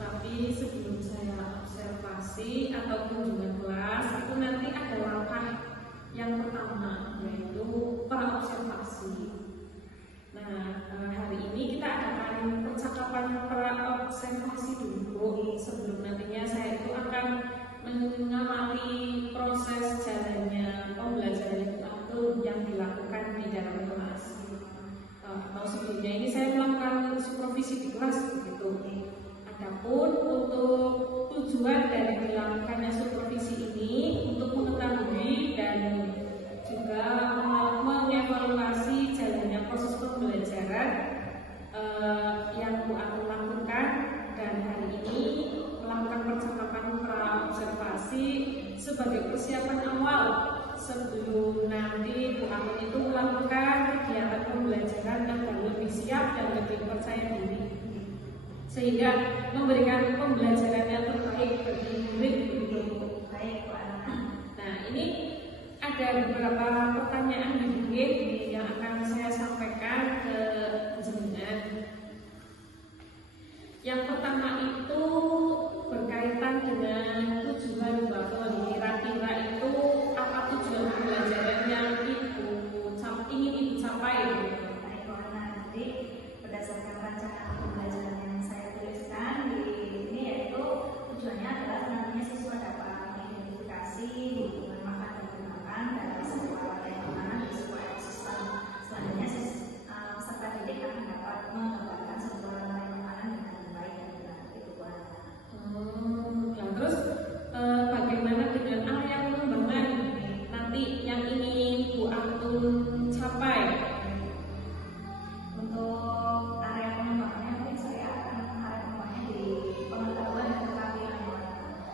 Tapi sebelum saya observasi atau kunjungan kelas, itu nanti ada langkah yang pertama, yaitu praobservasi. Nah, hari ini kita adakan percakapan praobservasi dulu sebelum nantinya saya itu akan mengamati proses jalannya pembelajaran itu yang dilakukan di dalam kelas. Atau sebelumnya ini saya melakukan supervisi di kelas begitu. Adapun untuk tujuan dari dilakukannya supervisi ini untuk mengetahui dan juga mengevaluasi jalannya proses pembelajaran yang Bu Atul lakukan, dan hari ini melakukan percakapan praobservasi sebagai persiapan awal sebelum nanti Bu Atul itu melakukan kegiatan pembelajaran agar lebih siap dan lebih percaya diri, sehingga memberikan pembelajaran yang terbaik bagi murid. Nah, ini ada beberapa pertanyaan mungkin yang akan saya sampaikan ke jenengan. Yang pertama itu berkaitan dengan tujuan Bapak. Kira-kira itu apa tujuan pembelajaran yang ingin Ibu capai? Nanti berdasarkan rancangan pembelajaran yang saya tuliskan di ini, yaitu tujuannya adalah nantinya siswa dapat mengidentifikasi hubungan makan dan gunakan dalam sebuah wadah makanan di sebuah ekosistem. Selanjutnya peserta didik akan dapat menggambarkan sebuah wadah makanan dengan baik dan benar. Itu buat. Nah, terus bagaimana dengan area pengembangan nanti yang ingin Bu Atul capai? Untuk area pengembangannya mungkin saya akan area pengembangannya di pengetahuan dan keterampilan.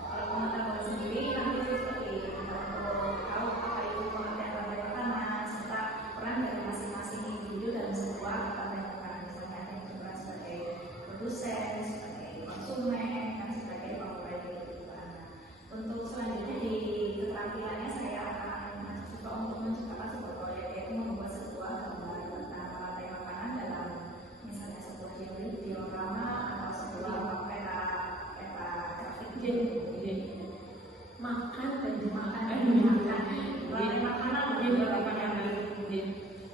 Kalau pengetahuan sendiri nanti seperti untuk tahu apa itu pengertian rantai makanan serta peran dari masing-masing individu dalam sebuah rantai makanan, misalnya ada yang juga sebagai produsen, sebagai konsumen, dan sebagai pembeli kebutuhan. Untuk selanjutnya di keterampilannya saya akan coba untuk menciptakan sebuah proyek, yaitu membuat sebuah gambar tentang rantai makanan dalam misalnya sebuah diorama atau sebuah peta grafik. Makan dan dimakan. Rantai makanan.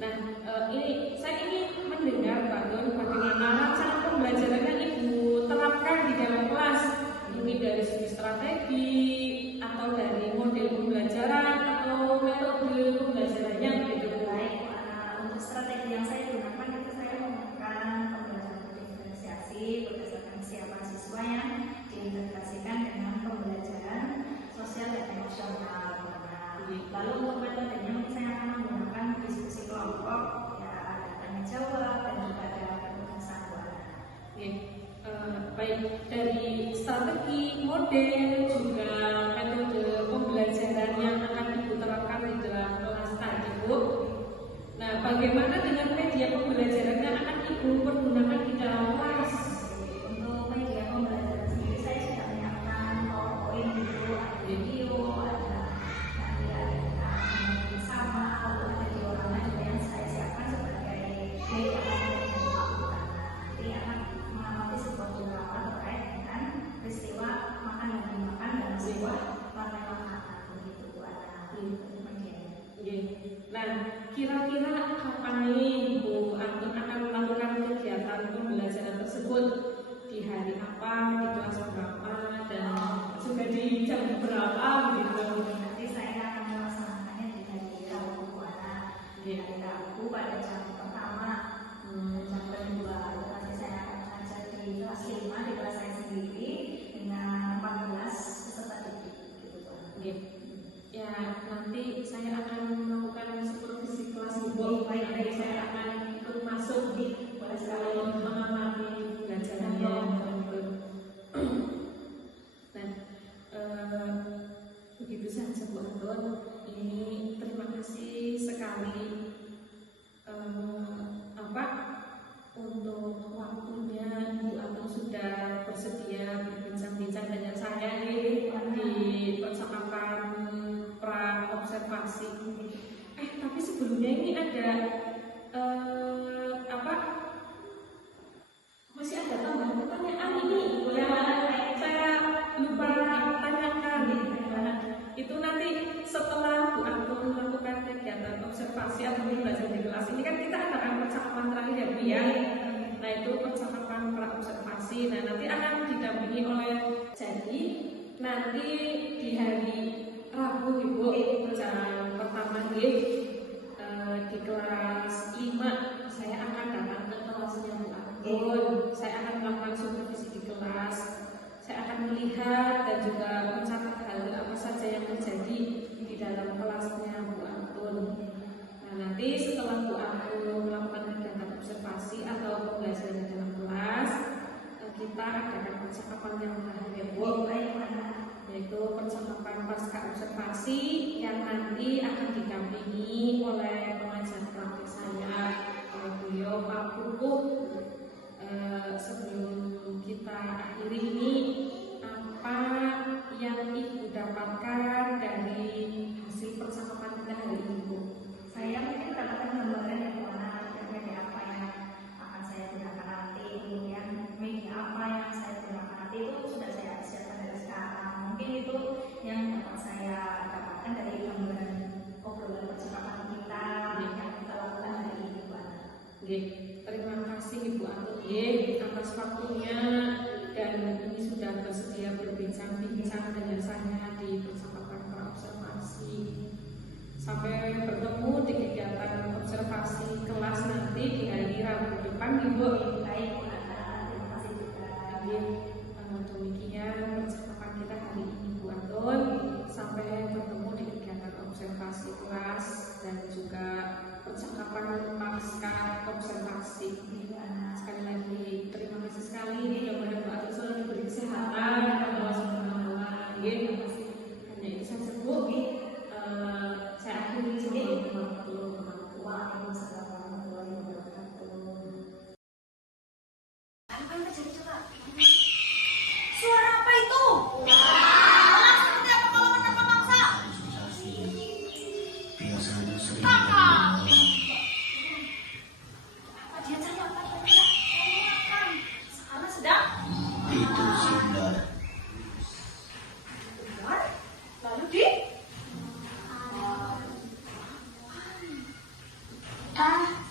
Nah, ini saya ingin mendengar Pak Don, bagaimana rancangan pembelajaran yang Ibu terapkan di dalam kelas. Ini dari segi strategi atau dari model pembelajaran atau metode pembelajarannya begitu. Baik, untuk strategi yang saya gunakan itu saya menggunakan pembelajaran diferensiasi berdasarkan kesiapan siswa yang diintegrasikan dengan pembelajaran sosial dan emosional. Lalu untuk metodenya mungkin saya akan menggunakan diskusi kelompok, ya ada tanya jawab dan juga ada penugasan buatan. Baik dari strategi, model, juga metode pembelajaran yang akan Ibu terapkan di dalam kelas tadi, Bu. Nah, bagaimana dengan media pembelajaran yang akan Ibu pergunakan di dalam kelas? Untuk media pembelajaran sendiri saya sudah menyiapkan PowerPoint dulu, ada video, ada sama, lalu ada diorama juga yang saya siapkan sebagai media pembelajaran. Nanti akan mengamati sebuah diorama terkait dengan peristiwa makan dan dimakan dalam sebuah rantai makanan, begitu Bu Ana. Nah, kira-kira kapan nih Bu Atul akan melakukan kegiatan pembelajaran tersebut? Di hari apa, di kelas berapa, dan juga di jam berapa begitu? Nanti saya akan melaksanakannya di hari Rabu Bu Ana. Di hari Rabu pada jam pertama, jam kedua. Nanti saya akan mengajar di kelas 5 di kelas saya sendiri dengan 14 peserta didik. Gitu Bu Ana. Ya, nanti saya akan melakukan supervisi kelas Ibu. Nanti saya akan ikut masuk di kalau mengamati belajarannya. Nah, begitu saja Bu Atul. Ini terima kasih sekali untuk waktunya. Bu Atul sudah bersedia berbincang-bincang dengan saya di percakapan praobservasi. Tapi sebelumnya ini ada masih ada tambahan pertanyaan ini. Boleh nanti di hari Rabu Ibu jam pertama di kelas 5 saya akan datang ke kelasnya Bu Anggun. Saya akan melakukan supervisi di kelas. Saya akan melihat dan juga mencatat hal apa saja yang terjadi di dalam kelasnya Bu Anggun. Nah, nanti setelah Bu Anggun melakukan kegiatan observasi atau pembelajaran dalam kelas, kita adakan percakapan yang terakhir Bu, yaitu percakapan pasca observasi yang nanti akan didampingi oleh pengajar praktik saya, beliau Pak Pupuk. Sebelum kita akhiri ini, apa yang Ibu dapatkan dari hasil percakapan kita hari ini Bu? Saya mungkin mendapatkan gambaran yang mana media apa yang akan saya gunakan nanti, kemudian media apa yang saya gunakan nanti itu sudah saya siapkan dari sekarang. Mungkin itu yang dapat saya dapatkan dari gambaran obrolan percakapan kita yang kita lakukan hari ini, Bu Ana. Terima kasih Ibu Atut atas waktunya dan ini sudah bersedia berbincang-bincang dengan saya di percakapan praobservasi. Sampai bertemu di kegiatan observasi kelas nanti di hari Rabu depan Ibu. Baik, Bu Ana, terima kasih juga. Demikian percakapan kita hari ini Bu Atun. Sampai bertemu di kegiatan observasi kelas dan juga percakapan pasca observasi. Sekali lagi terima kasih sekali. Mudah-mudahan Bu Atun selalu diberi kesehatan. Allah Subhanahu wa taala. Terima kasih. Hanya itu saja Bu. Saya akhiri sampai warahmatullahi wabarakatuh. Apa yang terjadi coba? Suara apa itu? Seperti apa kalau menangkap mangsa? Biasanya sering Kakak. Dia cari apa? Makan. Sekarang sedang itu sindar. keluar, lalu di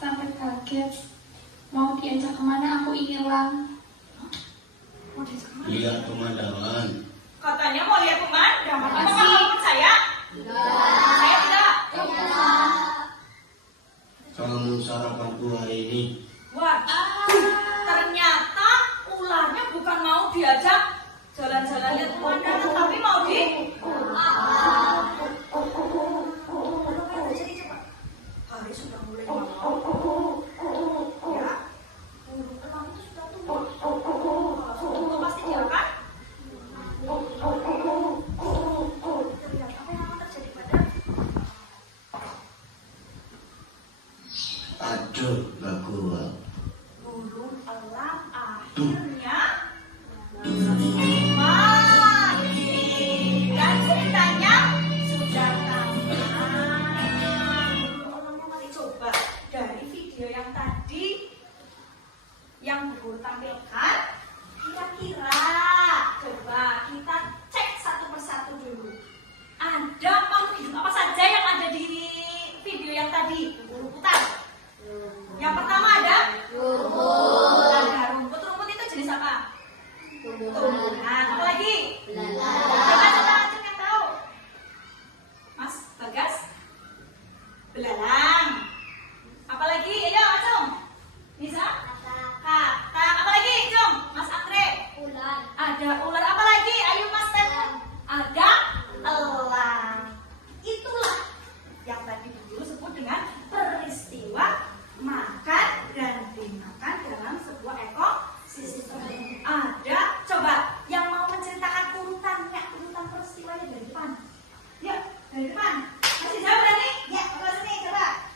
Sampai kaget. Mau diajak kemana aku hilang. mau diajak kemana? Lihat pemandangan. Katanya mau lihat pemandangan. Apakah kamu percaya? Saya tidak. Kamu sarapanku hari ini. Waduh, ternyata ularnya bukan mau diajak jalan-jalan lihat pemandangan, tapi mau di jadi coba. Hari sudah mulai malam. Ya, burung elang itu sudah tumbuh. Tumbuh pasti dia kan? Terlihat apa yang akan terjadi pada Aduh, gak kuat. burung elang akhirnya mati. Dan ceritanya sudah tamat. Orangnya mati. Coba dari video yang tadi yang Bu tampilkan, kira-kira coba kita cek satu persatu dulu. Ada makhluk hidup apa saja yang ada di video yang tadi? Bu putar. Yang pertama ada rumput. Ada rumput. Rumput itu jenis apa? Tumbuhan. Apa lagi? Coba acung yang tahu. Mas Bagas? Belalang. Apa lagi? Ayo acung. Nisa? Katak. Apa lagi? Cung. Mas Andre? Ada ular. Apa lagi? Ayo Mas Ted. Ada elang. Itulah yang tadi dulu sebut dengan peristiwa makan dan dimakan dalam sebuah ekosistem. Ada, coba yang mau menceritakan urutannya, urutan peristiwanya dari depan. Yuk, dari depan. Masih jauh dari? Ya, ke sini coba.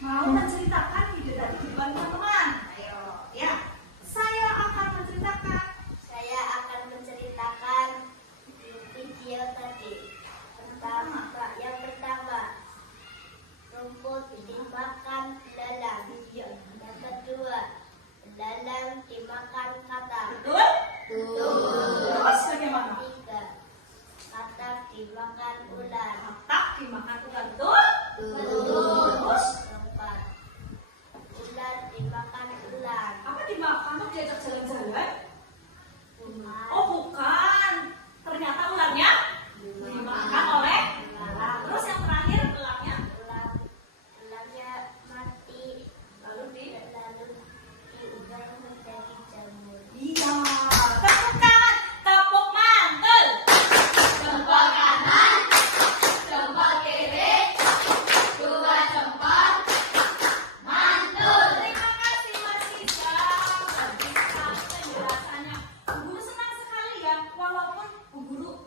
Mau menceritakan video tadi di depan teman-teman. Ayo, ya. Saya akan menceritakan. Saya akan menceritakan video tadi. Yang pertama, rumput dimakan belalang. Yang kedua, belalang dimakan katak. Betul? Terus bagaimana? Tiga, katak dimakan ular. Tak dimakan ular. Betul? Terus? Keempat, ular dimakan ular. Apa dimakan? Mau diajak jalan-jalan? Bukan. Oh bukan. ternyata ularnya dimakan oleh elang. Terus yang terakhir elangnya Elangnya mati, lalu diubah menjadi jamur. iya, tepuk tangan, tepuk mantul. Jempol kanan, jempol kiri, dua jempol, mantul. Terima kasih Mas Rizal. Bagus sekali penjelasannya. Bu Guru senang sekali ya, walaupun Bu Guru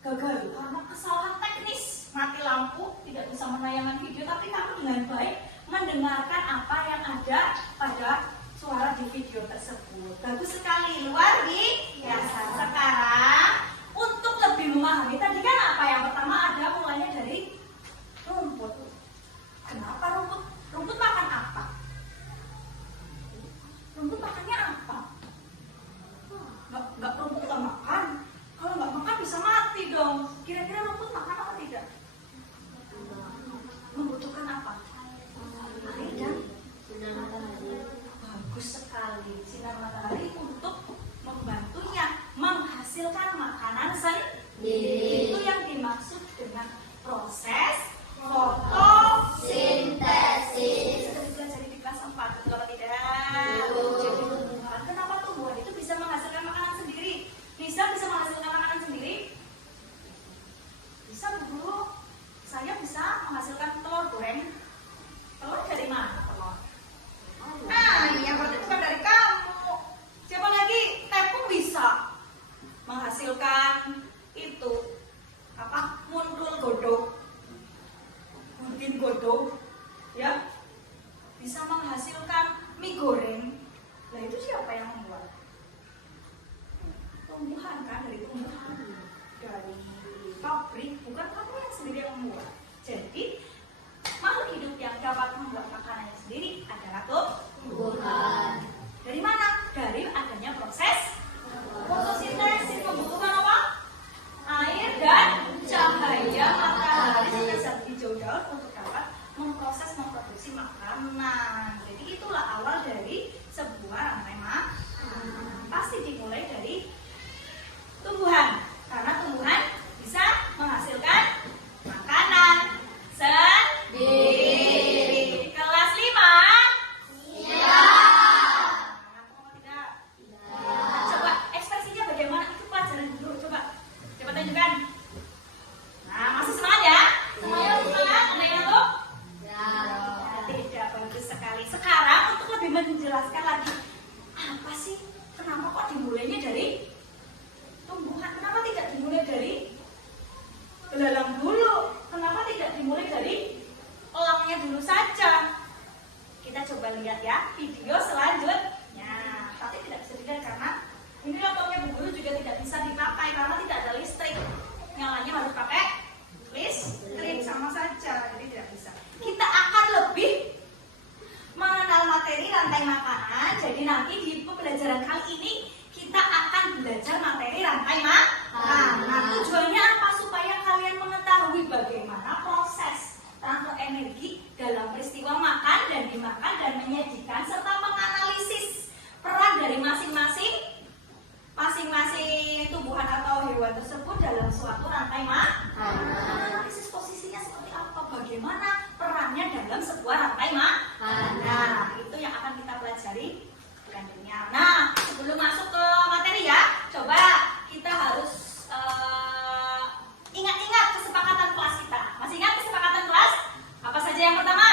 gagal karena kesalahan teknis, mati lampu, tidak bisa menayangkan video, tapi kamu dengan baik mendengarkan apa yang ada pada suara di video tersebut. Bagus sekali, luar biasa. Sekarang untuk lebih memahami, tadi kan apa yang pertama ada mulanya dari rumput. Kenapa rumput? Rumput makan apa? Rumput makannya apa? Nggak rumput nggak makan. Kalau nggak makan bisa mati dong. Kira-kira rumput makan apa tidak? Membutuhkan apa? Air dan sinar matahari. Bagus sekali. Sinar matahari untuk membantunya menghasilkan makanan sendiri. Itu yang dimaksud dengan proses fotosintesis. Sudah dipelajari di kelas 4, betul atau tidak? Jadi tumbuhan, kenapa tumbuhan itu bisa menghasilkan makanan sendiri? Bisa menghasilkan makanan sendiri? Bisa Bu Guru. Saya bisa menghasilkan telur goreng. Telur dari mana telur? Nah, yang berarti bukan dari kamu. Siapa lagi? Tepung bisa menghasilkan itu apa? Muntul godok. Mungkin godok, ya, bisa menghasilkan mie goreng. Nah itu siapa yang membuat? Tumbuhan kan, dari tumbuhan, dari pabrik, bukan kamu yang sendiri yang membuat. Jadi makhluk hidup yang dapat membuat makanannya sendiri adalah tumbuhan. Dari mana? Dari adanya proses fotosintesis. Membutuhkan apa? Air dan cahaya matahari zat hijau daun untuk dapat memproduksi makanan. Jadi itulah awal dari sebuah rantai makanan. Pasti dimulai dari tumbuhan, karena tumbuhan bisa menghasilkan makanan sendiri. Kelas 5? Iya. Tidak. Coba ekspresinya bagaimana? Itu pelajaran dulu. Coba tunjukkan. Nah, masih semangat ya? Semuanya semangat? Ada yang ngantuk? Tidak, bagus sekali. Sekarang untuk lebih menjelaskan lagi, apa sih? Kenapa kok dimulainya dari tumbuhan? Kenapa tidak dimulai dari belalang dulu? Kenapa tidak dimulai dari elangnya dulu saja? Kita coba lihat ya video selanjutnya. Tapi tidak bisa dilihat karena ini laptopnya Bu Guru juga tidak bisa dipakai karena tidak ada listrik. Nyalanya harus pakai listrik sama saja, jadi tidak bisa. Kita akan lebih mengenal materi rantai makanan. Jadi nanti di pembelajaran kali ini kita akan belajar materi rantai makanan. Nah, tujuannya apa? Supaya kalian mengetahui bagaimana proses transfer energi dalam peristiwa makan dan dimakan dan menyajikan serta menganalisis peran dari masing-masing tumbuhan atau hewan tersebut dalam suatu rantai makanan. Analisis posisinya seperti apa? Bagaimana perannya dalam sebuah rantai makanan? Nah, itu yang akan kita pelajari selanjutnya. Nah, sebelum masuk ke materi ya, coba kita harus ingat-ingat kesepakatan kelas kita. Masih ingat kesepakatan kelas? Apa saja yang pertama?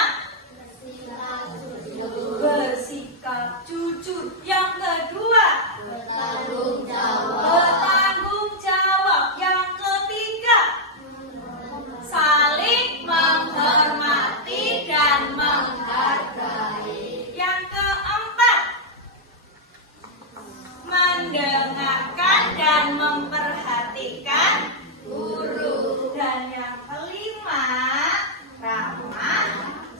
Bersikap jujur. Yang kedua? Bertanggung jawab. Yang ketiga? Saling menghormati dan menghargai. Yang keempat? Mendengarkan dan memperhatikan guru. Dan yang kelima, ramah,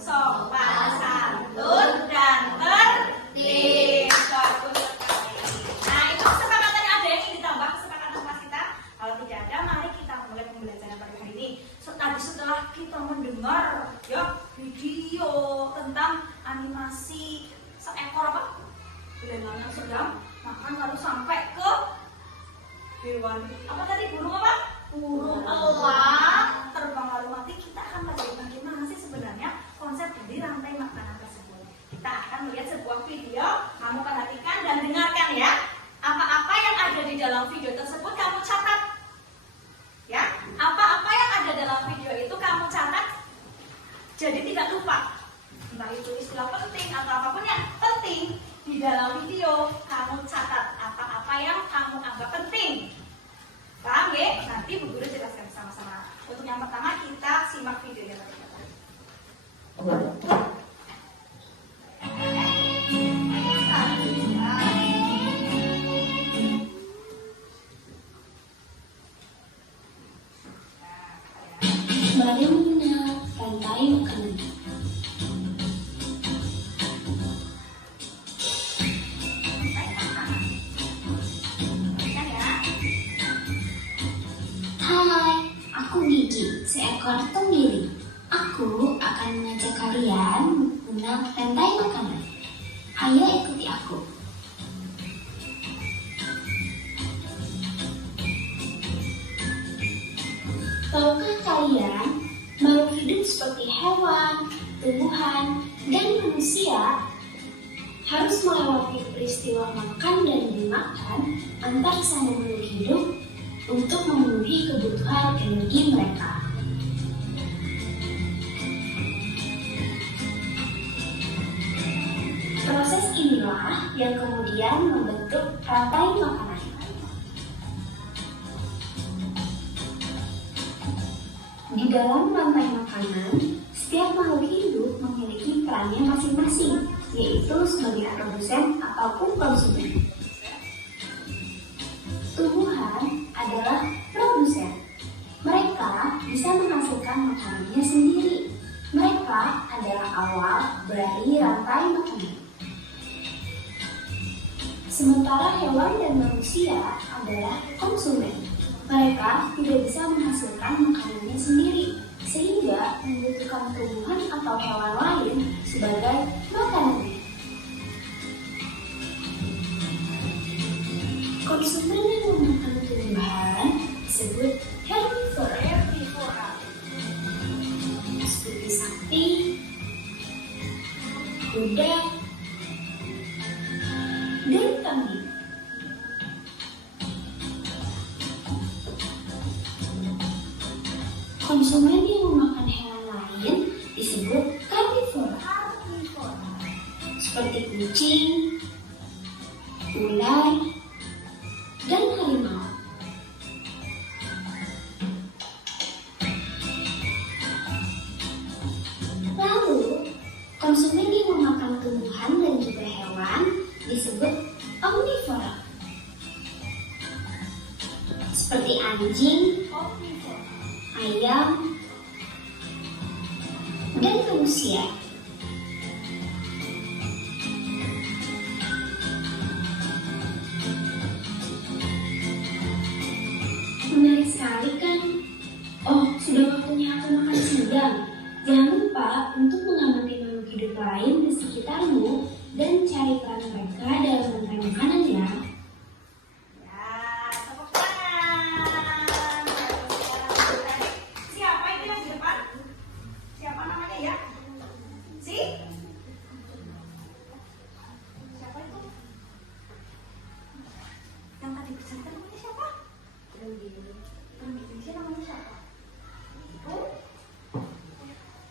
sopan santun, dan tertib. Bagus sekali. Nah, itu kesepakatan. Ada yang ingin ditambah kesepakatan kelas kita? Kalau tidak ada, mari kita mulai pembelajaran pada hari ini. Tadi setelah kita mendengar ya video tentang animasi seekor apa? Belalang yang sedang makan lalu sampai ke hewan. Apa tadi? Burung apa? Burung elang terbang lalu mati. Kita akan melihat bagaimana sih sebenarnya konsep dari rantai makanan tersebut. Kita akan melihat sebuah video. Kamu perhatikan dan dengarkan ya. Apa-apa yang ada di dalam video tersebut kamu catat. Ya, apa-apa yang ada dalam video itu kamu catat. Jadi tidak lupa. Entah itu istilah penting atau apapun yang penting di dalam video, kamu catat apa-apa yang kamu anggap penting. Paham ya? Nanti Bu Guru jelaskan sama-sama. Untuk yang pertama kita simak videonya terlebih dahulu. Mari mengenal rantai makanan. Hai, aku Gigi, seekor tenggiri. Aku akan mengajak kalian mengenal rantai makanan. Ayo ikuti aku. Tahukah kalian, makhluk hidup seperti hewan, tumbuhan, dan manusia harus melewati peristiwa makan dan dimakan antar sama makhluk hidup untuk memenuhi kebutuhan energi mereka. Proses inilah yang kemudian membentuk rantai makanan. Di dalam rantai makanan, setiap makhluk hidup memiliki perannya masing-masing, yaitu sebagai produsen ataupun konsumen. Tumbuhan adalah produsen. Mereka bisa menghasilkan makanannya sendiri. Mereka adalah awal dari rantai makanan. Sementara hewan dan manusia adalah konsumen. Mereka tidak bisa menghasilkan makanannya sendiri, sehingga membutuhkan tumbuhan atau hewan lain sebagai makanannya. Konsumen yang memakan tumbuhan disebut herbivora, seperti sapi, kuda, dan kambing. Konsumen yang memakan hewan lain disebut karnivora, seperti kucing, ular, dan harimau. Lalu, konsumen yang memakan tumbuhan dan juga hewan disebut omnivora, seperti anjing, ayam, dan manusia. Menarik sekali kan? Oh, sudah waktunya aku makan siang. Jangan lupa untuk mengamati makhluk hidup lain di sekitarmu dan cari peran mereka dalam rantai makanan ya. Tepuk tangan. Siapa itu yang di depan? Siapa namanya ya? Siapa itu? Yang tadi bercerita namanya siapa? Indonesia namanya siapa?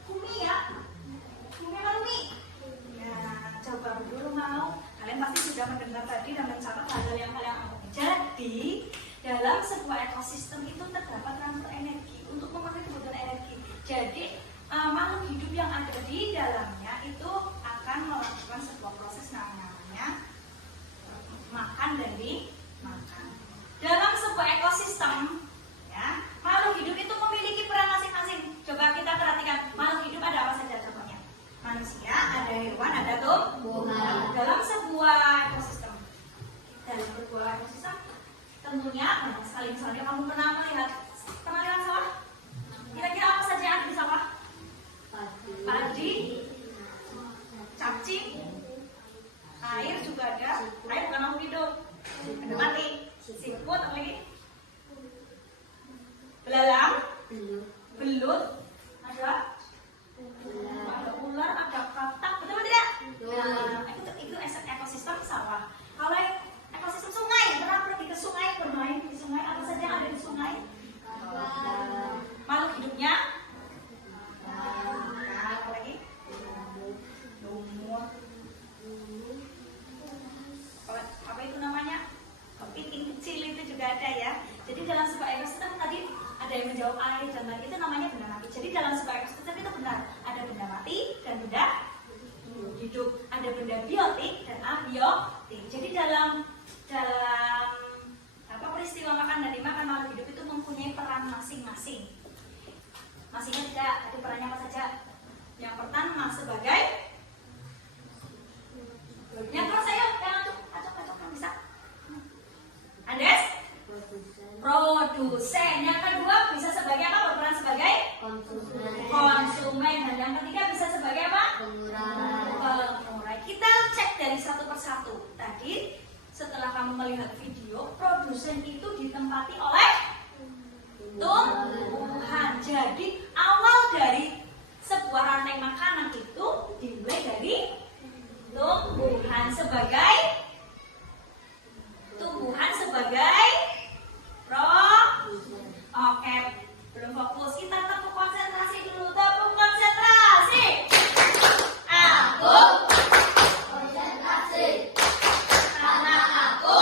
Umi ya? Umi apa Umi? Ya, coba dulu mau. Kalian pasti sudah mendengar tadi dan mencatat hal yang kalian anggap. Jadi, dalam sebuah ekosistem itu terdapat transfer energi untuk memenuhi kebutuhan energi. Jadi, makhluk hidup yang ada di dalamnya itu akan melakukan sebuah proses namanya makan dan dimakan. Dalam sebuah ekosistem, ya, makhluk hidup itu memiliki peran masing-masing. Coba kita perhatikan, makhluk hidup ada apa saja contohnya? Manusia, ada hewan, ada tumbuhan. Dalam sebuah ekosistem, tentunya banyak sekali. Misalnya kamu pernah lihat sawah? Kira-kira apa saja yang ada di sawah? Padi, cacing, air juga ada. Air bukan makhluk hidup, ada mati. Siput, apa lagi? juga ada ya. Jadi dalam sebuah ekosistem tadi ada yang menjawab air dan lain, itu namanya benda mati. Jadi dalam sebuah ekosistem itu benar, ada benda mati dan benda hidup, ada benda biotik dan abiotik. Jadi dalam peristiwa makan dan dimakan makhluk hidup itu mempunyai peran masing-masing. Masih ingat tidak? Tadi perannya apa saja? Yang pertama sebagai yang terus saya acok bisa. Andes? Produsen. Yang kedua bisa sebagai apa? Berperan sebagai konsumen. Dan yang ketiga bisa sebagai apa? Pengurai. Kita cek dari satu persatu. Tadi setelah kamu melihat video, produsen itu ditempati oleh tumbuhan. Jadi awal dari sebuah rantai makanan itu dimulai dari tumbuhan sebagai Oke, belum fokus. Kita tepuk konsentrasi dulu. Tepuk konsentrasi. Aku konsentrasi karena aku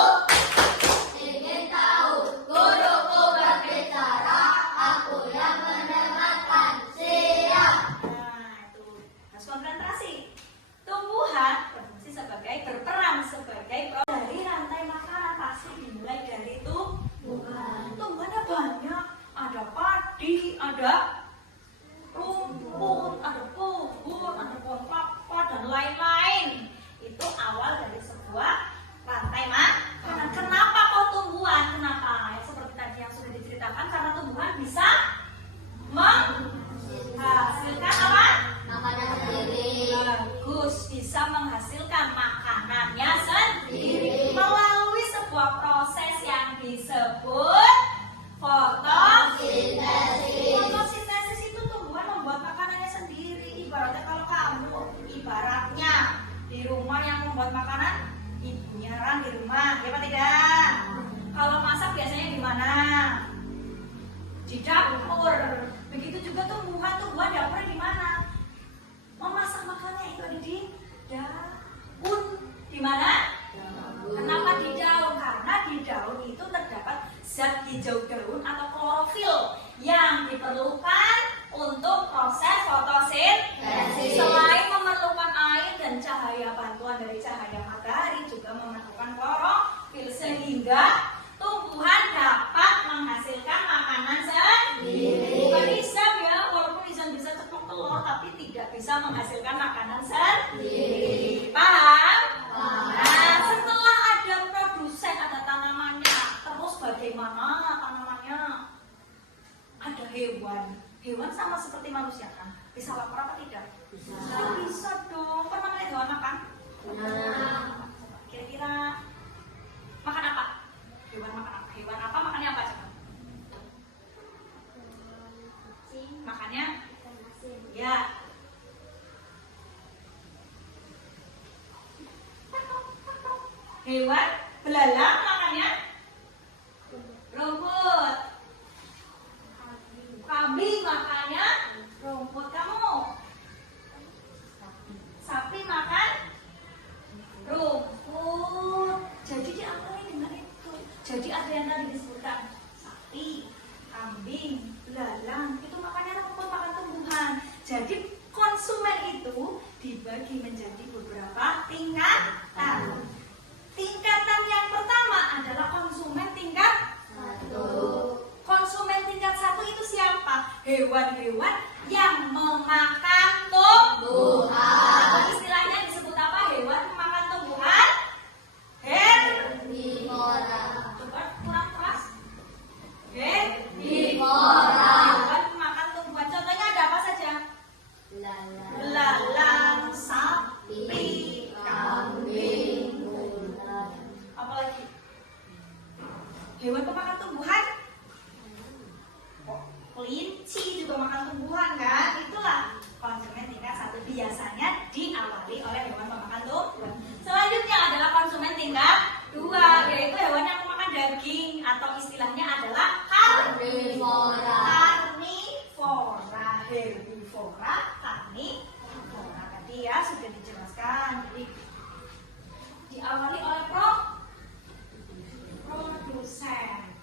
ingin tahu guruku berbicara, aku yang mendengarkan. Siap. Nah, itu harus konsentrasi. Tumbuhan berperan sebagai dari rantai makanan, pasti dimulai dari tumbuhan. Tumbuhannya banyak, ada padi, ada rumput, ada pohon, ada pohon kelapa dan lain-lain. Itu awal dari sebuah rantai makanan. Kenapa kok tumbuhan? Kenapa? Seperti tadi yang sudah diceritakan, karena tumbuhan bisa menghasilkan apa? Makanan sendiri. Bagus, bisa menghasilkan makanannya sendiri melalui sebuah proses yang disebut fotosintesis. Fotosintesis itu tumbuhan membuat makanannya sendiri. Ibaratnya kalau kamu, di rumah yang membuat makanan, ibunya kan di rumah, ya apa tidak? Kalau masak biasanya di mana? Di dapur. Begitu juga tumbuhan dapurnya di mana? Memasak makanannya itu ada di daun. Di mana? Kenapa di daun? Karena di daun itu terdapat zat hijau daun atau klorofil yang diperlukan untuk proses fotosintesis. Selain memerlukan air dan cahaya, bantuan dari cahaya matahari, juga memerlukan klorofil sehingga tumbuhan dapat menghasilkan makanan sendiri. Bukan izam ya, walaupun izam bisa ceplok telur, tapi tidak bisa menghasilkan makanan sendiri. Paham? Nah, setelah ada produsen, ada tanamannya, terus bagaimana tanamannya? Ada hewan. Hewan sama seperti manusia kan? Bisa lapar apa tidak? Bisa dong. Pernah lihat hewan makan? Kira-kira makan apa? Hewan makan apa? Hewan apa makannya apa coba? Makannya? Ya. Hewan belalang makannya rumput. Kambing makannya rumput. Kamu? Sapi makan rumput. Jadi diawali dengan itu. Jadi ada yang tadi disebutkan sapi, kambing, belalang, itu makannya rumput, makan tumbuhan. Jadi konsumen itu dibagi menjadi beberapa tingkatan. Tingkatan yang pertama adalah konsumen tingkat 1. Konsumen tingkat 1 itu siapa? Hewan-hewan yang memakan tumbuhan. Istilahnya disebut apa? Hewan memakan tumbuhan? Herbivora. Coba kurang keras. Herbivora. Hewan memakan tumbuhan. Contohnya ada apa saja? Belalang, sapi, kambing. Apalagi? Hewan pemakan tumbuhan? Kelinci juga makan tumbuhan kan? Itulah konsumen tingkat 1, biasanya diawali oleh hewan pemakan tumbuhan. Selanjutnya adalah konsumen tingkat 2, yaitu hewan yang memakan daging atau istilahnya adalah karnivora. Herbivora, karnivora. Tadi ya sudah dijelaskan. Jadi diawali oleh produsen.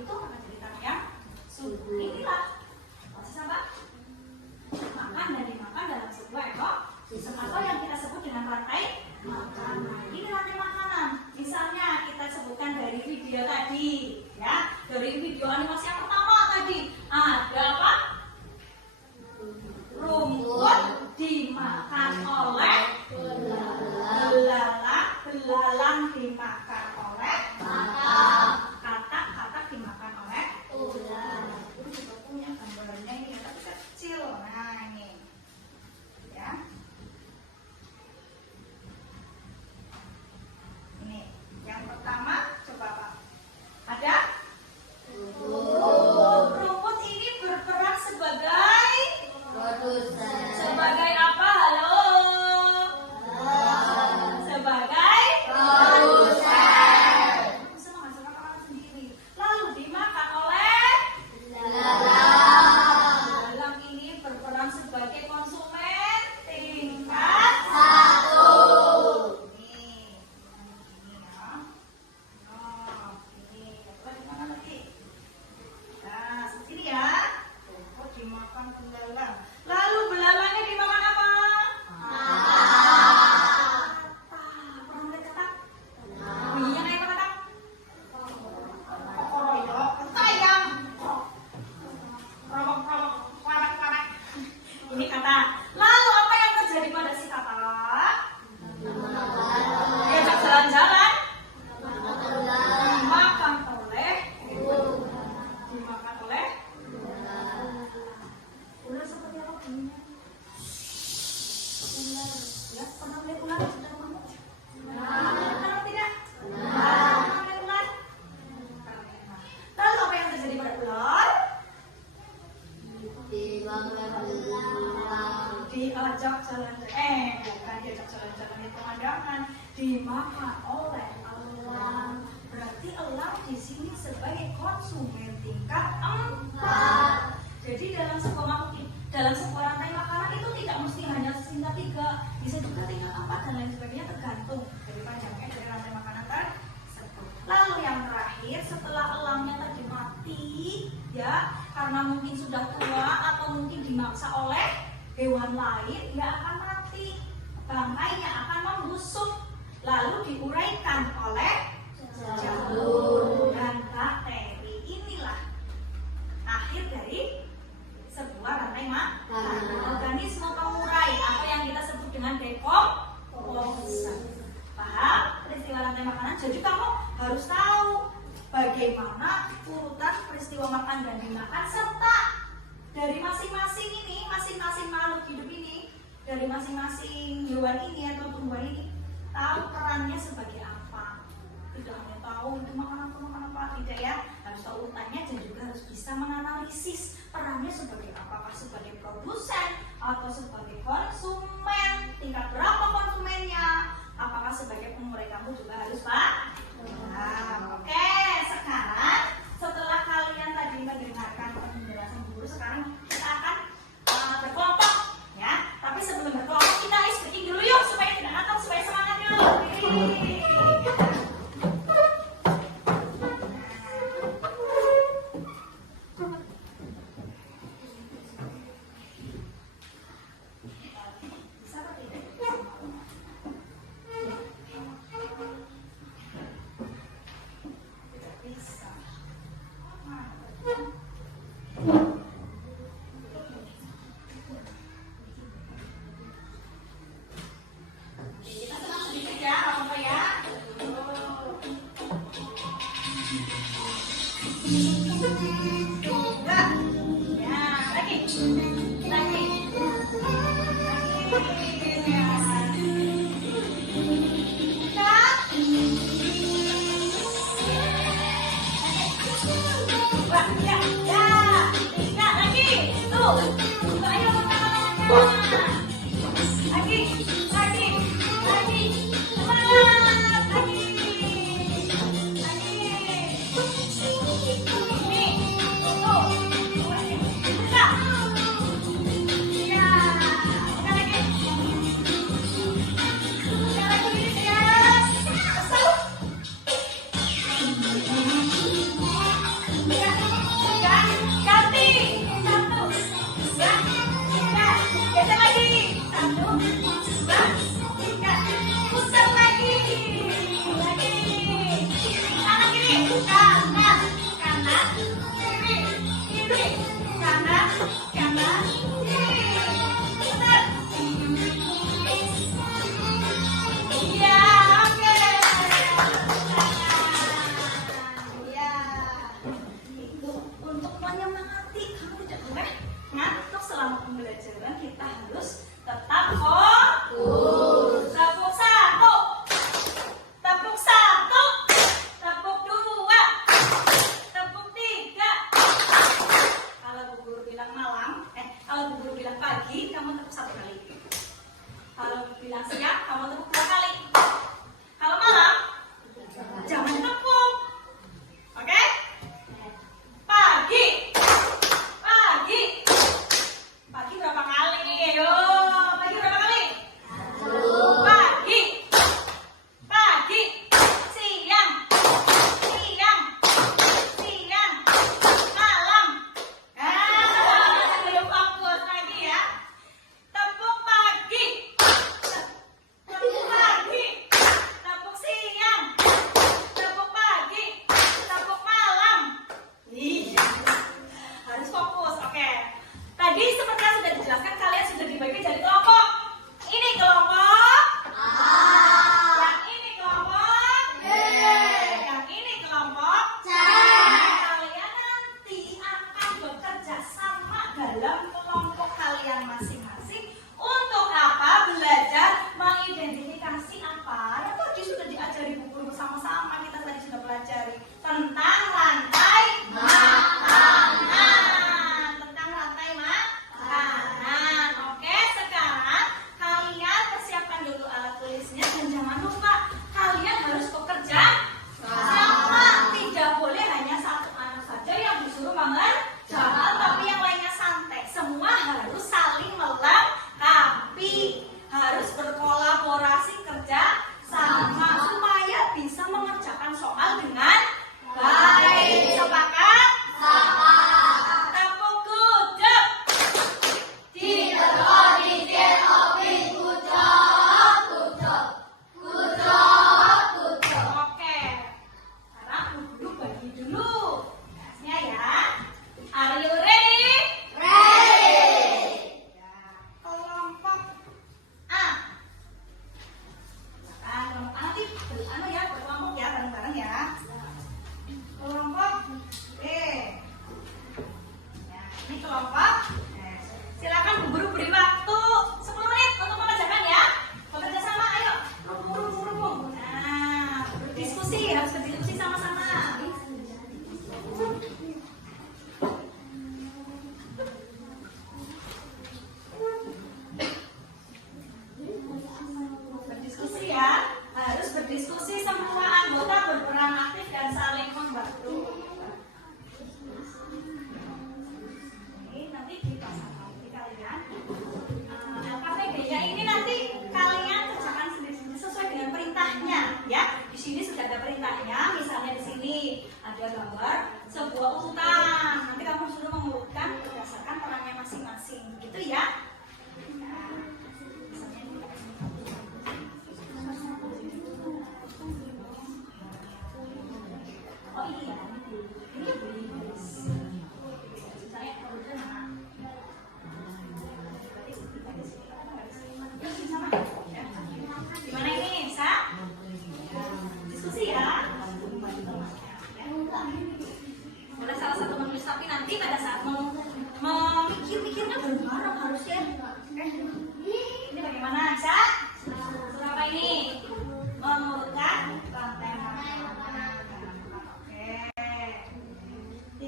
itu akan jadi tanah yang subur. Inilah proses apa? Makan dan dimakan dalam sebuah ekosistem atau yang kita sebut dengan rantai makanan. Ini rantai makanan. Misalnya kita sebutkan dari video tadi, ya, dari video animasi yang pertama tadi ada apa? Rumput dimakan oleh belalang, belalang dimakan oleh katak dimakan oleh ular. Itu juga punya gambarnya ini, tapi kecil. Nah ini, ya. Ini yang pertama, coba Pak. Ada? Rumput ini berperan sebagai apa? Halo? Sebagai bisa menghasilkan makanan sendiri. Lalu dimakan oleh belalang ini berperan sebagai konsumen tingkat 1. Ini ya. Oh, ini. Coba di mana lagi? Nah, sini ya. Rumput dimakan belalang. Lalu belalangnya dimakan apa? Pernah lihat katak? Iya, kayak katak. Kokorodok, sayang. Robok. Ini katak. Lalu apa yang terjadi pada si katak? Diajak jalan-jalan. Dimakan oleh ular seperti apa bunyinya? Ular. Ya, pernah melihat ular sedang ngamuk? Pernah tidak? Pernah melihat ular? Lalu apa yang terjadi pada ular? Diajak jalan-jalan. Bukan diajak jalan-jalan di pemandangan, dimakan oleh elang. Berarti elang di sini sebagai konsumen tingkat 4. Jadi dalam sebuah rantai makanan itu tidak mesti hanya tingkat 3, bisa juga tingkat 4 dan lain sebagainya, tergantung dari panjangnya dari rantai makanan tersebut. Lalu yang terakhir, setelah elangnya tadi mati, ya, karena mungkin sudah tua atau mungkin dimaksa oleh hewan lain, dia akan mati. Bangkainya akan membusuk, lalu diuraikan oleh jamur dan bakteri. Inilah akhir dari sebuah rantai makanan. Organisme pengurai atau yang kita sebut dengan dekomposisi. Paham peristiwa rantai makanan? Jadi kamu harus tahu bagaimana urutan peristiwa makan dan dimakan, serta dari masing-masing ini, masing-masing makhluk hidup ini, dari masing-masing hewan ini atau tumbuhan ini, tahu perannya sebagai apa. Tidak hanya tahu itu makanan apa, tidak ya, harus tahu urutannya dan juga harus bisa menganalisis perannya sebagai apakah sebagai produsen atau sebagai konsumen, tingkat berapa konsumennya, apakah sebagai pengurai, kamu juga harus paham. Oke, sekarang setelah kalian tadi mendengarkan penjelasan guru, sekarang kita akan berkelompok ya. Tapi sebelum berkelompok kita speaking dulu yuk, supaya tidak ngantuk, supaya semangatnya lebih.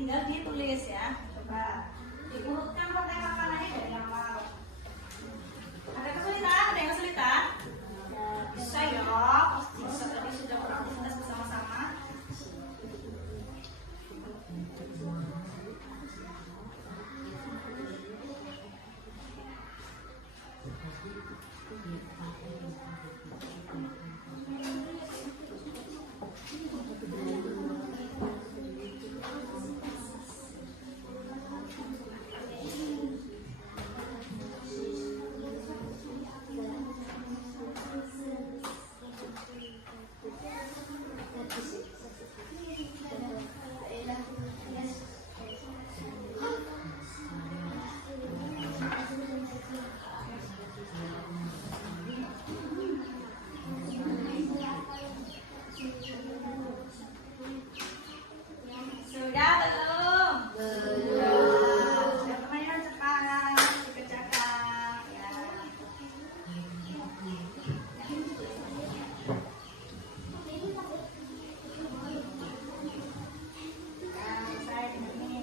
tinggal ditulis ya. Coba diurutkan rantai makanannya dari awal. Ada kesulitan? Ada yang kesulitan? Bisa ya, pasti bisa. Tadi sudah beraktivitas bersama-sama. Sudah belum? Belum. Sudah permainan cepat dikerjakan ya. Selesai ini.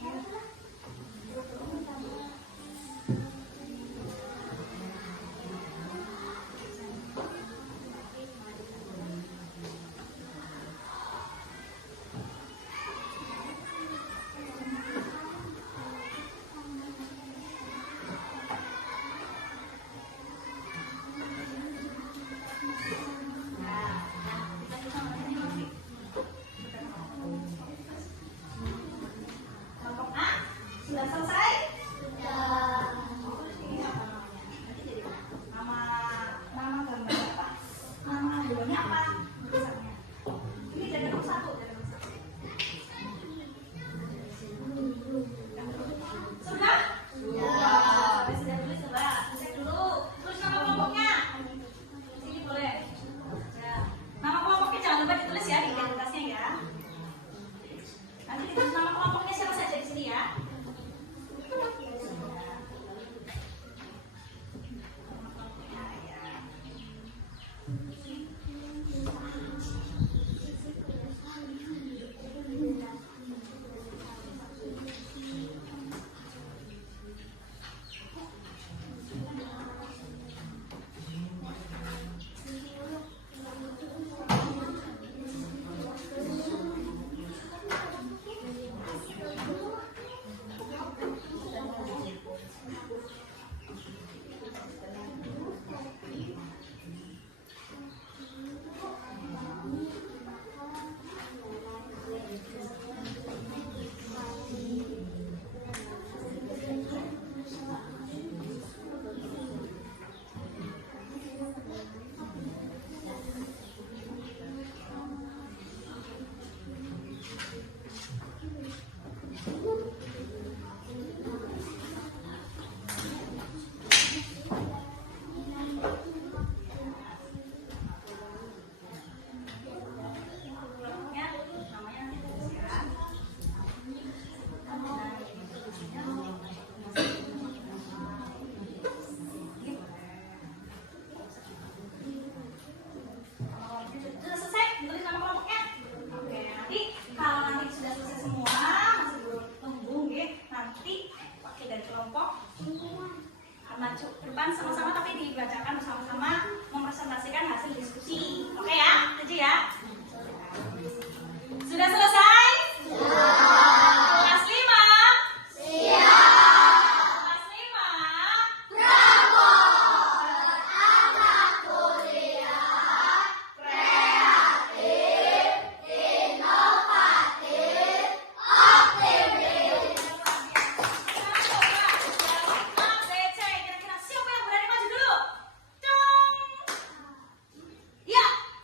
Kelompok A sudah selesai? Nama gambar apa? Nama bulannya apa? Tulisannya. Ini jadi nomor 1. Sudah? Sudah. Sudah tulis coba. Cek dulu. Tulis nama kelompoknya. Sini boleh. Ya. Nama kelompoknya jangan lupa ditulis ya di identitasnya ya. Nanti ditulis nama kelompoknya siapa saja di sini ya. maju ke depan sama-sama tapi dibacakan bersama-sama mempresentasikan hasil diskusi. Oke ya, setuju ya? Sudah selesai? Kelas 5? Kelas 5?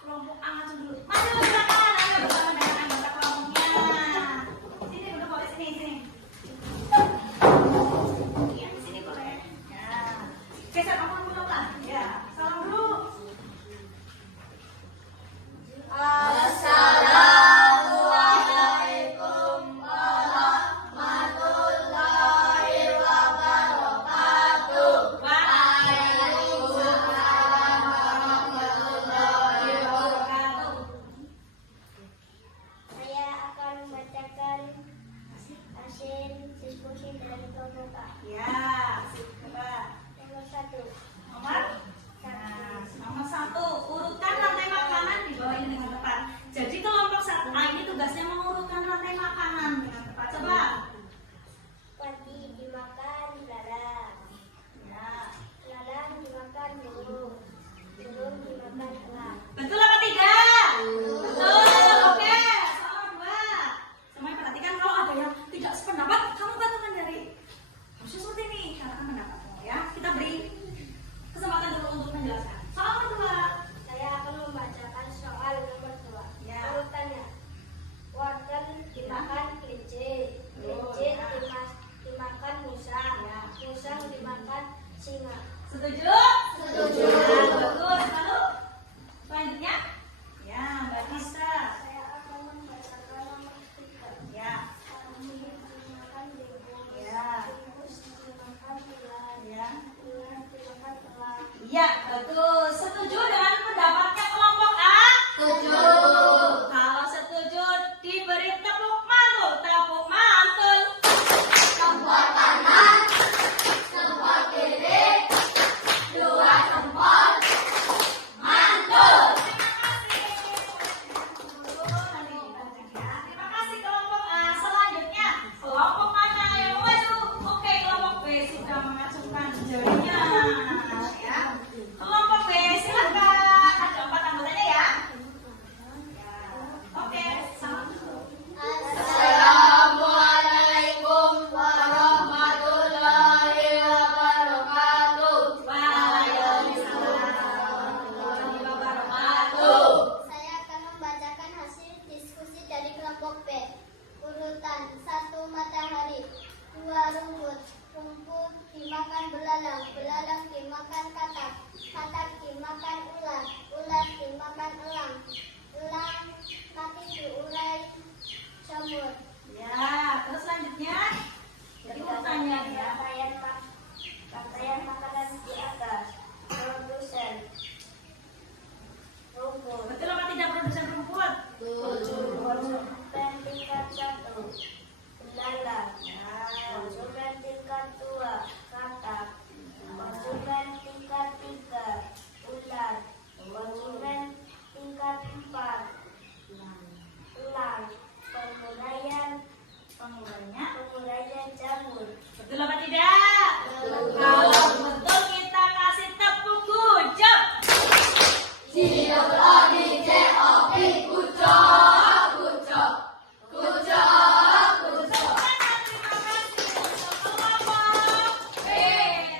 Kelompok A maju dulu. pramuka. Ya, sip. Coba. Nomor 1. Nomor? Nah, nomor 1. Urutkan rantai makanan di bawah ini dengan tepat. Jadi kelompok 1A ini tugasnya mengurutkan rantai makanan dengan tepat. Coba. Padi dimakan belalang. Ya. Belalang dimakan burung. Burung dimakan elang. Betul apa tidak? Betul. Oke. Soal 2. Semuanya perhatikan, kalau ada yang tidak sependapat, kamu katakan dari harusnya seperti ini. Katakan pendapatmu ya. Kita beri kesempatan dulu untuk menjelaskan. Soal kedua. Saya akan membacakan soal nomor 2. Ya. Urutannya. Wortel dimakan kelinci. Kelinci dimakan musang. Musang dimakan singa. Setuju? Setuju. Bagus. Lalu selanjutnya? Ya, Mbak Nisa. Saya akan membacakan nomor 3. Ya. Kambing dimakan bebek. Ya. Tikus dimakan ular. Ya. Ular dimakan elang. Iya, bagus. Setuju dengan pendapatnya kelompok A? Setuju. Kalau setuju, diberi tepuk mantul. Tepuk mantul. Jempol kanan, jempol kiri, 2 jempol, mantul. Terima kasih kelompok A. Selanjutnya, kelompok mana yang maju? Oke, kelompok B sudah mengacungkan jarinya. Ya. Kelompok B, silakan. Ada 4 anggotanya ya. Oke, sama. Assalamualaikum warahmatullahi wabarakatuh. Waalaikumsalam warahmatullahi wabarakatuh. Saya akan membacakan hasil diskusi dari kelompok B. Urutan 1 matahari, 2 rumput, rumput dimakan belalang, belalang dimakan katak, katak dimakan ular, ular dimakan elang, elang mati diurai semut. Ya, terus selanjutnya. Jadi urutannya ya. Rangkaian makanan di atas. Produsen rumput. Betul apa tidak produsen rumput? Konsumen tingkat 1 belalang. Konsumen tingkat 2 katak. Konsumen tingkat 3 ular. Konsumen tingkat 4 elang. Penguraian jamur. Betul apa tidak? Kalau betul kita kasih tepuk gujap.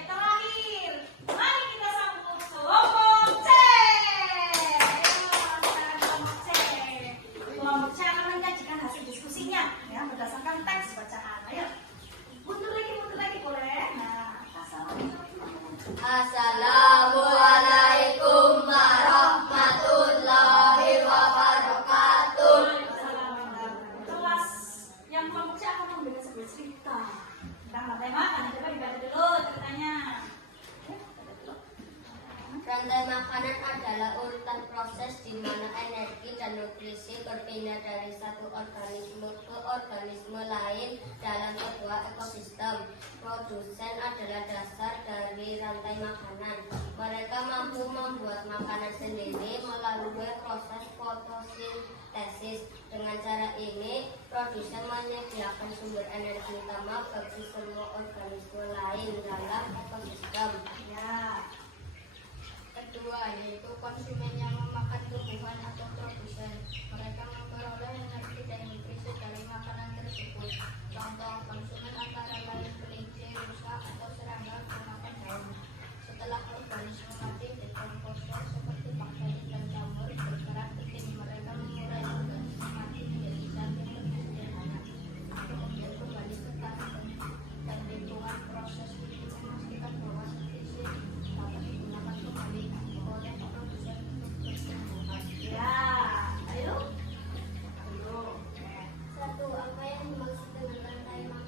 Terakhir, mari kita sambut kelompok C. Kelompok C. Kelompok C akan menyajikan hasil diskusinya ya berdasarkan teks bacaan. Ayo, mundur lagi boleh. Nah, Assalamualaikum warahmatullahi wabarakatuh. Kelas yang kelompok C akan memberikan sebuah cerita tentang rantai makan. Coba dibaca dulu ceritanya. Rantai makanan adalah urutan proses di mana energi dan nutrisi berpindah dari satu organisme ke organisme lain dalam sebuah ekosistem. Produsen adalah dasar dari rantai makanan. Mereka mampu membuat makanan sendiri melalui proses fotosintesis. Dengan cara ini, produsen menyediakan sumber energi utama bagi semua organisme lain dalam ekosistem. Ya. Kedua, yaitu konsumen yang memakan tumbuhan atau produsen. Mereka memperoleh energi dan nutrisi dari makanan tersebut. Contoh konsumen antara lain kelinci, rusa, atau serangga memakan daun. Setelah organisme mati dekomposer seperti bakteri dan jamur bergerak ke tim. Mereka mengurai organisme mati menjadi zat yang lebih sederhana. Kemudian kembali ke tanah dan lingkungan. Proses ini memastikan bahwa nutrisi dapat digunakan kembali oleh produsen untuk pertumbuhan. Ya, ayo. 1. Apa yang dimaksud dengan rantai makanan?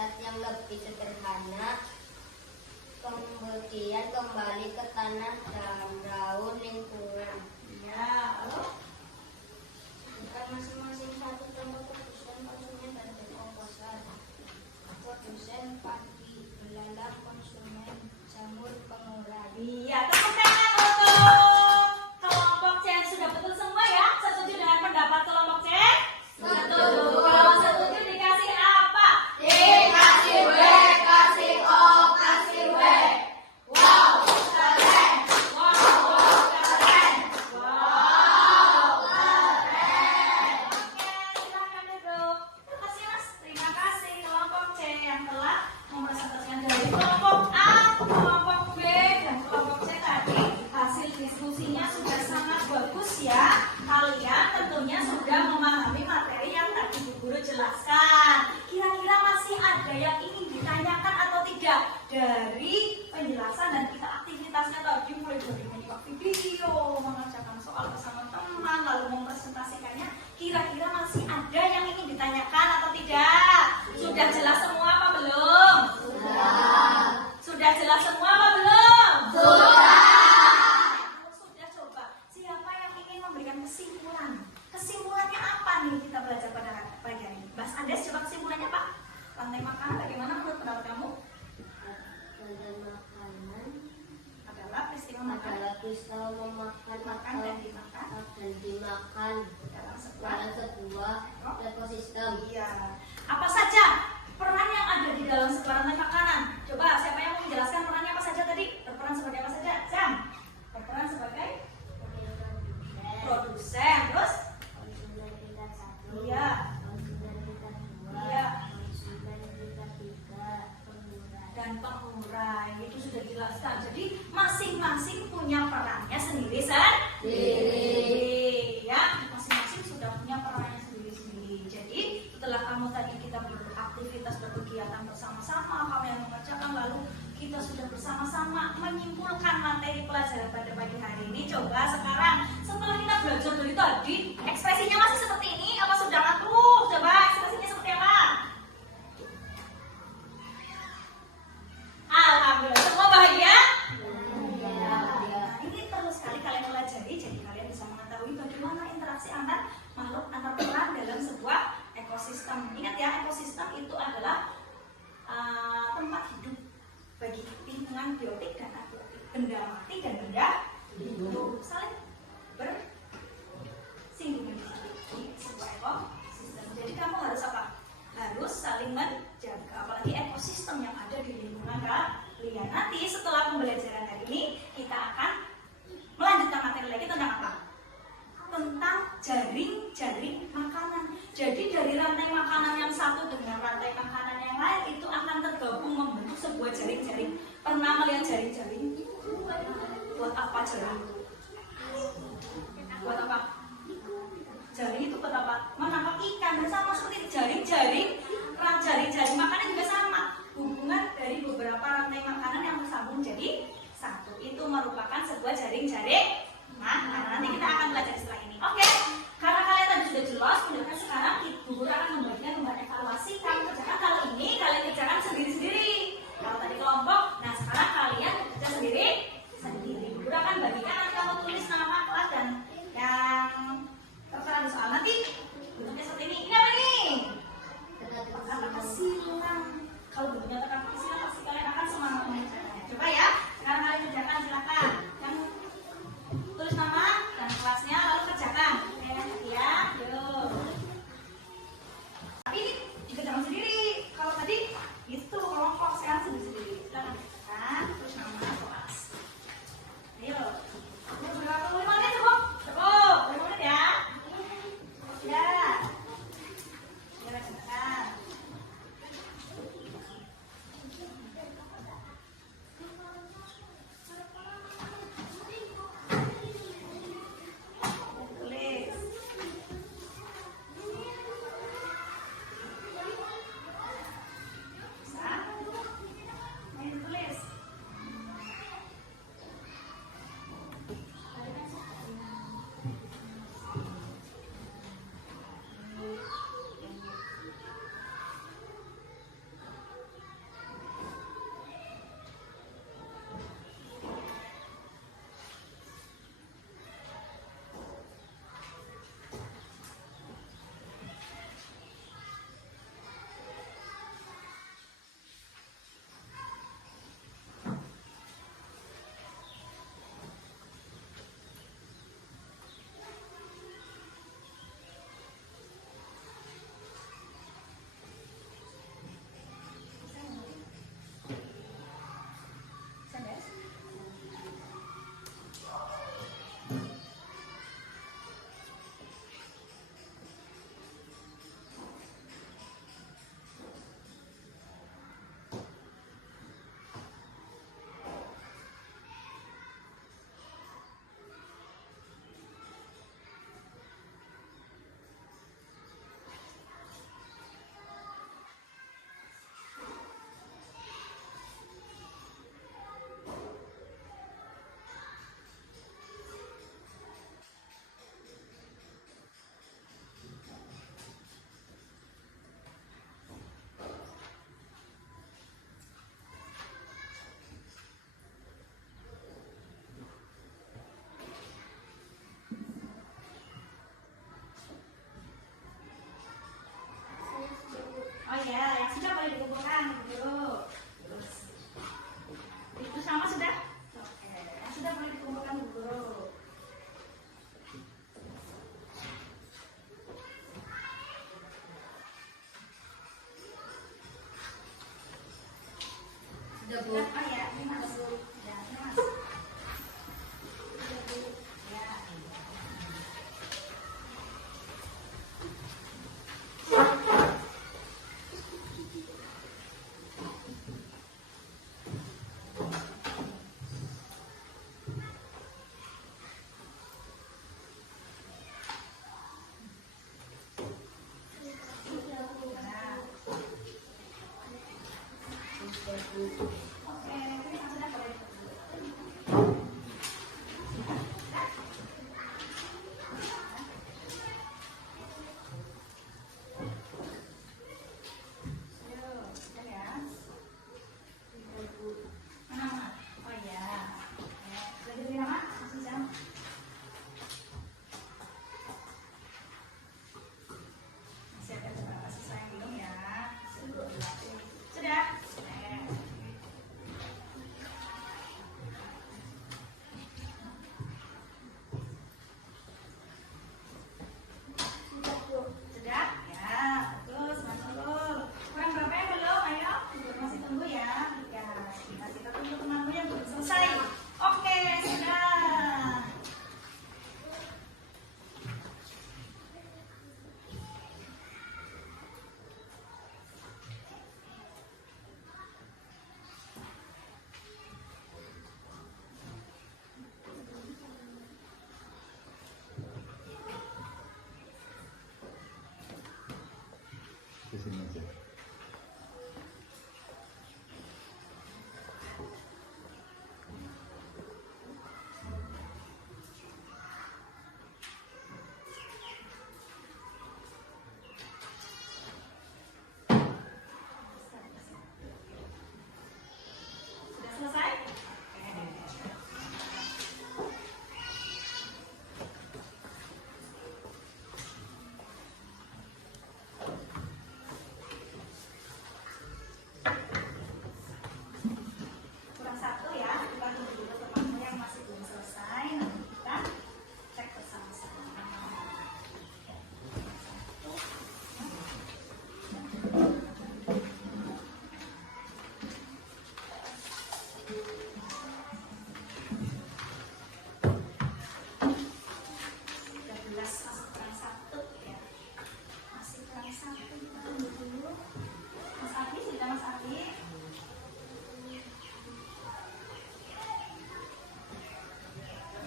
habitat yang lebih sederhana, kemudian kembali ke tanah dan daun lingkungan. Ya, lalu Bukan masing-masing satu contoh produsen konsumen dan dekomposer. Produsen padi, belalang konsumen, jamur pengurai. iya, tepuk tangan untuk kelompok C. Sudah betul semua ya? Setuju dengan pendapat kelompok C? Setuju. Kalau setuju dikasih apa? Dikasih W, kasih O, kasih W. Wow, keren. Wow, keren. Wow, keren. Oke, silakan duduk. Terima kasih Mas. Terima kasih kelompok C yang telah mempresentasikan dari kelompok A, kelompok B, dan kelompok C tadi. Hasil diskusinya sudah sangat bagus ya. Kalian tentunya sudah memahami materi yang tadi Bu Guru jelaskan. Kira-kira masih ada yang ingin ditanyakan atau tidak dari penjelasan dan kita aktivitasnya tadi, mulai dari menyimak video, mengerjakan soal bersama teman, lalu mempresentasikannya. Kira-kira masih ada yang ingin ditanyakan atau tidak? Sudah jelas semua apa belum? Sudah jelas semua apa belum? Kalau sudah, coba siapa yang ingin memberikan kesimpulan? Kesimpulannya apa nih kita belajar pada pagi hari ini? Mas Andes, coba kesimpulannya Pak. Rantai makanan bagaimana menurut pendapat kamu? Rantai makanan Adalah peristiwa makan adalah peristiwa memakan makan atau dan dimakan dan dimakan dalam sebuah dalam sebuah ekosistem. Iya. Apa saja peran yang ada di dalam sebuah rantai makanan? Coba siapa yang mau menjelaskan perannya apa saja tadi? Berperan sebagai apa saja? Jam. Berperan sebagai produsen. Terus? Konsumen kita satu, Iya. konsumen kita dua, Iya. konsumen kita tiga, pengurai. Dan pengurai itu sudah dijelaskan. Jadi masing-masing punya perannya sendiri ya, masing-masing sudah punya perannya sendiri-sendiri. Jadi setelah kamu tadi kita beraktivitas berkegiatan bersama-sama, kamu yang mengerjakan, lalu kita sudah bersama-sama menyimpulkan materi pelajaran pada pagi hari ini. Coba sekarang setelah kita belajar dari tadi, ekspresinya masih seperti ini apa sudah ngantuk? Coba ekspresinya seperti apa? Alhamdulillah, semua bahagia? Nah, ini perlu sekali kalian pelajari, jadi kalian bisa mengetahui bagaimana interaksi antar makhluk antar peran dalam sebuah ekosistem. Ingat ya, ekosistem itu adalah tempat hidup bagi lingkungan biotik dan abiotik, benda mati dan benda hidup saling bersinggungan di sebuah ekosistem. Jadi kamu harus apa? Harus saling menjaga, apalagi ekosistem yang ada di lingkungan kalian. Nanti setelah pembelajaran hari ini kita akan melanjutkan materi lagi tentang apa? Tentang jaring-jaring makanan. Jadi dari rantai makanan yang satu dengan rantai makanan yang lain itu akan tergabung membentuk sebuah jaring-jaring. Pernah melihat jaring-jaring? Buat apa jaring? Buat apa? Jaring itu buat apa? Menangkap ikan. Dan sama seperti jaring-jaring sudah boleh dikumpulkan dulu. Terus itu sama sudah? Oke, sudah boleh dikumpulkan dulu. Sudah Bu. Oh ya, ini Mas. Ya, ini Mas. Sudah Bu. Ya. Oke, ini Mas sudah boleh. Sudah ya. Mana, Mak? Oh ya. Sudah jadi nama? Masih jam. Masih ada beberapa sisa yang belum ya. Sudah. Sudah? Ya, bagus, Mas Nurul. Kurang berapa yang belum? Ayo, masih tunggu ya. Ya, kita tunggu temanmu yang belum selesai. Oke, sudah. Di sini aja. Sudah selesai? Kurang satu ya, kita tunggu dulu temanmu yang masih belum selesai. Nanti kita cek bersama-sama. Masih kurang satu ya. Masih kurang satu, kita tunggu dulu. Mas Adi, sudah Mas Adi?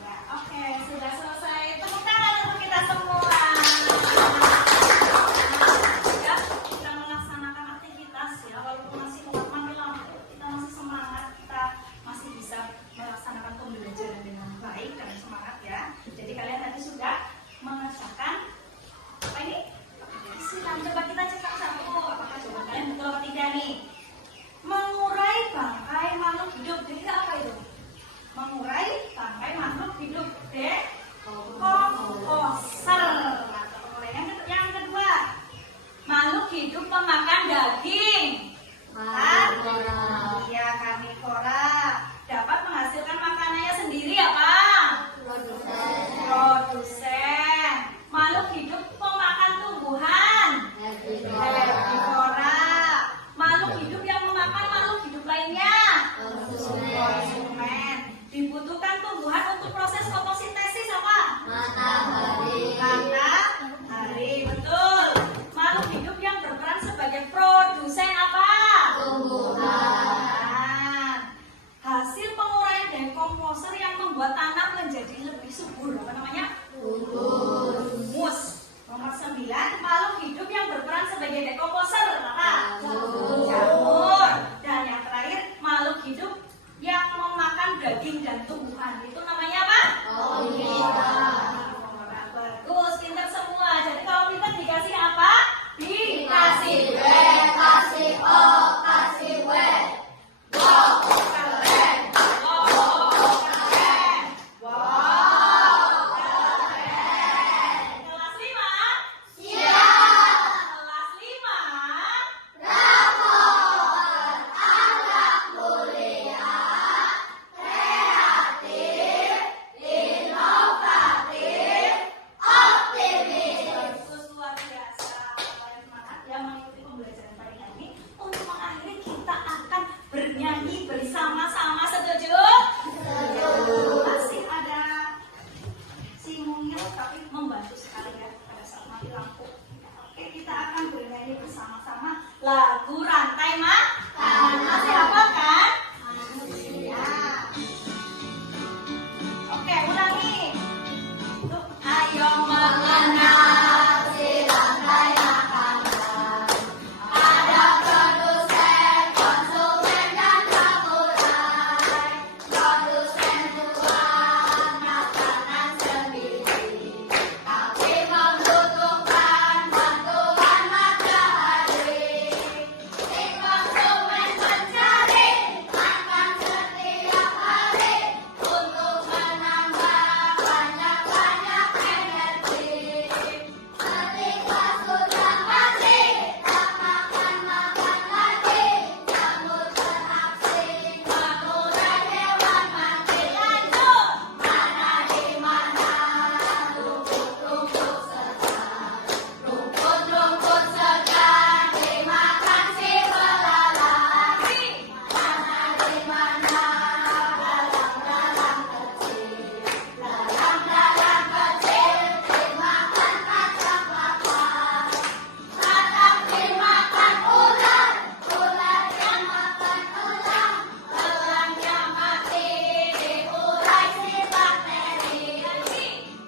Ya, oke, sudah selesai. Tepuk tangan untuk kita semua. Ya, kita melaksanakan aktivitas ya. Walaupun masih mati lampu, kita masih semangat. Kita masih bisa melaksanakan pembelajaran dengan baik dan semangat ya. Jadi kalian tadi sudah mengerjakan apa ini? Silam. Coba kita cek satu. Apakah jawaban kalian betul atau tidak nih? Mengurai bangkai makhluk hidup. Jadi apa itu? Mengurai bangkai makhluk hidup. Komposer. Yang kedua, makhluk hidup pemakan daging. Iya, karnivora. Dapat menghasilkan makanannya sendiri apa? Produsen. Makhluk hidup pemakan tumbuhan. Herbivora. Makhluk hidup yang memakan makhluk hidup lainnya. Konsumen. Dibutuhkan tumbuhan untuk proses fotosintesis apa? Matahari. Betul. Makhluk hidup yang berperan sebagai produsen apa? Tumbuhan. Hasil penguraian dekomposer yang membuat tanah menjadi lebih subur. Apa namanya? Humus. Nomor 9, makhluk hidup yang berperan sebagai dekomposer apa? Jamur. Dan yang terakhir, makhluk hidup yang memakan daging dan tumbuhan. Itu namanya apa? Bagus, pintar semua. Jadi kalau pintar dikasih apa? Dikasih B, kasih O. lagu Rantai Makanan. Masih hafal kan? Oke, ulangi. Ayo mengenal si rantai makanan. Ada produsen, konsumen, dan pengurai. Produsen buat makanan sendiri, tapi membutuhkan bantuan matahari. Si konsumen mencari makan setiap hari untuk menambah banyak-banyak energi. Ketika sudah mati, tak makan lagi, namun beraksi mengurai hewan mati. Lanjut, mana di mana rumput-rumput segar, rumput-rumput segar dimakan si belalang. Mana di mana belalang-belalang kecil, belalang-belalang kecil dimakan kacang-kacang. Kacang dimakan ular, ular yang makan elang, elang yang mati diurai si bakteri.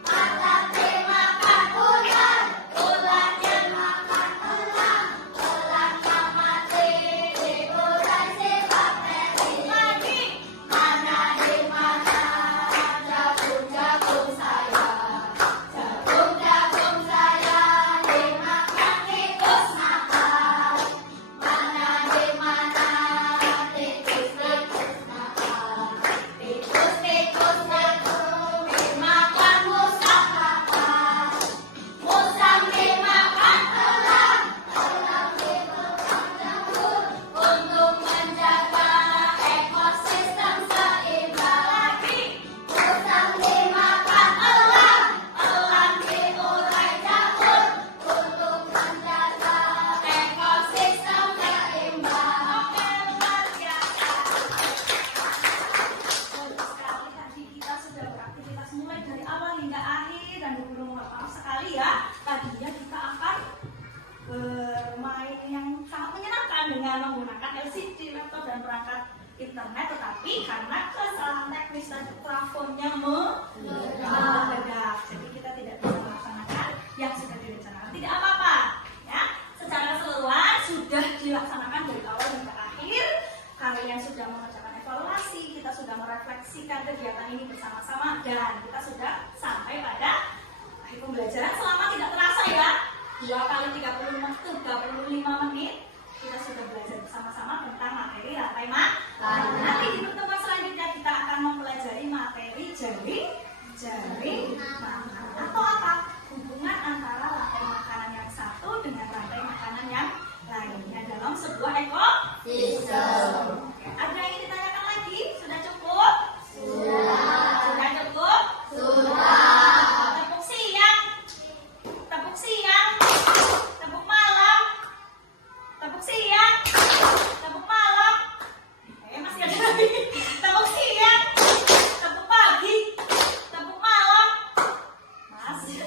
Kacang dimakan ular, ular yang makan elang, elang yang mati diurai si bakteri. Mana di mana jagung-jagung saya, jagung-jagung saya dimakan tikus nakal. Mana di mana tikus-tikus nakal, tikus-tikus nakal dimakan musang kapal. Musang dimakan elang, elang dimakan jamur untuk menjaga ekosistem seimbang. Musang dimakan elang, elang diurai jamur untuk menjaga ekosistem seimbang. Luar biasa. Bagus sekali, tadi kita sudah beraktivitas mulai dari awal hingga akhir dan belum maaf sekali ya. Tadinya kita akan bermain yang sangat menyenangkan dengan menggunakan LCD, laptop dan perangkat internet, tetapi karena kesalahan teknis dan plafonnya meledak, jadi kita tidak bisa melaksanakan yang sudah direncanakan. Tidak apa-apa, ya. Secara keseluruhan sudah dilaksanakan dari awal hingga akhir. Kalian sudah mengerjakan evaluasi, kita sudah merefleksikan kegiatan ini bersama-sama, dan kita sudah sampai pada akhir pembelajaran. Selama tidak terasa ya, 2 kali 35 menit kita sudah belajar bersama-sama tentang materi rantai makanan. Nanti di pertemuan selanjutnya kita akan mempelajari materi jaring makanan, atau apa? Hubungan antara rantai makanan yang satu dengan rantai makanan yang lainnya dalam sebuah ekosistem. Oke, ada yang ingin ditanyakan lagi? Sudah cukup? Sudah cukup? Tepuk siang, tepuk siang, tepuk malam, tepuk siang, tepuk malam. Masih ada lagi. Tepuk siang, tepuk pagi, tepuk malam. Masih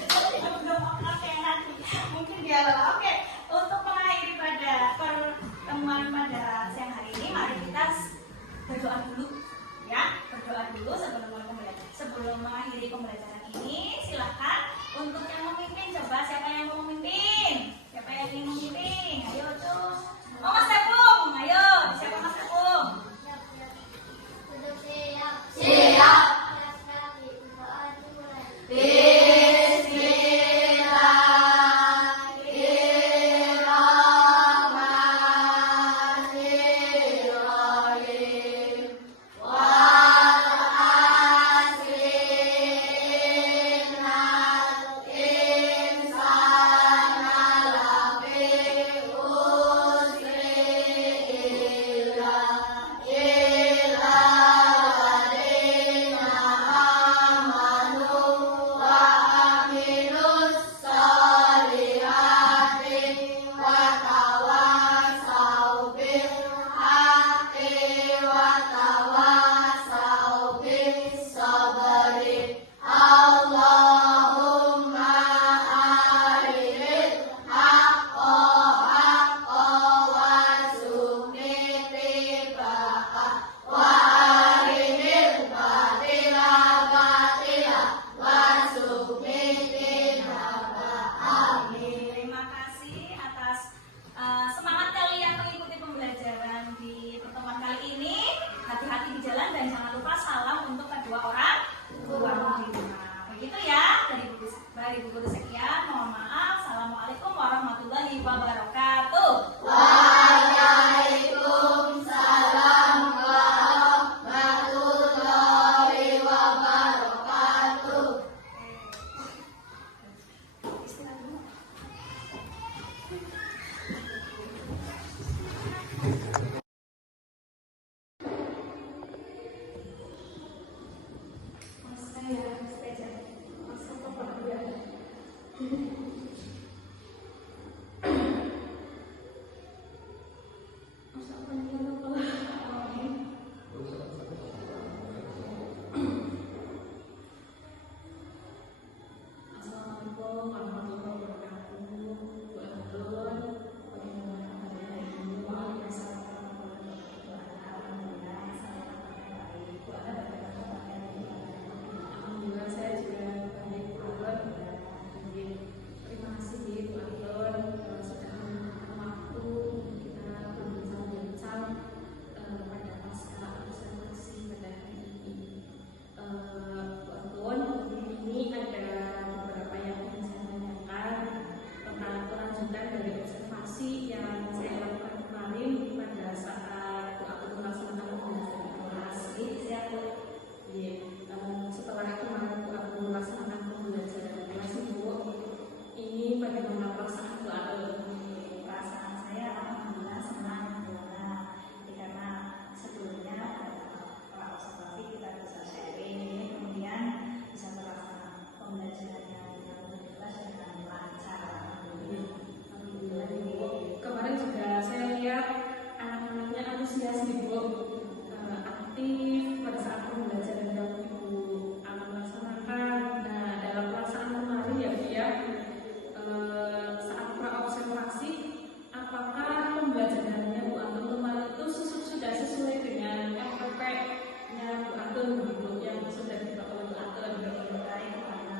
belum oke nanti. Mungkin dia lelah. Oke, untuk mengakhiri pada pertemuan pada siang hari ini, mari kita berdoa dulu, ya. Berdoa dulu sebelum mengakhiri pembelajaran ini. Silakan untuk yang memimpin, coba siapa yang mau memimpin? Siapa yang ingin memimpin? Ayo tuh. Oh, Mas Tepung, ayo. Siapa Mas Tepung? Sudah siap. Siap. Bismillahirrahmanirrahim. Mas saya sepeda, mas apa Pak? Ya. Mas apa yang apa? Assalamualaikum warahmatullahi wabarakatuh. Bu Abdul, bagaimana kabarnya hari ini? Alhamdulillah saya juga baik, Bu Abdul. Terima kasih Bu Abdul sudah menyempatkan waktu untuk kita berbincang-bincang pada pasca observasi pada hari ini. Bu Abdul, ini ada beberapa yang ingin saya tanyakan tentang kelanjutan dari observasi yang saya lakukan kemarin pada saat Bu Abdul melaksanakan pembelajaran di kelas. Setelah kemarin Bu Abdul melaksanakan pembelajaran di kelas, Bu, ini bagaimana perasaan Bu Abdul? Perasaan saya alhamdulillah senang karena sebelumnya setelah observasi kita bisa sharing, kemudian bisa terlaksana pembelajarannya dengan jelas dan lancar. Alhamdulillah Bu. Kemarin juga saya lihat anak-anaknya antusias nih Bu, aktif pada saat pembelajaran yang Ibu akan laksanakan. Nah, dalam pelaksanaan kemarin ya Bu ya, saat praobservasi, apakah pembelajarannya Bu Antum kemarin itu sudah sesuai dengan RPP-nya Bu Antum begitu yang sudah dibawa oleh Bu Antum? Terkait karena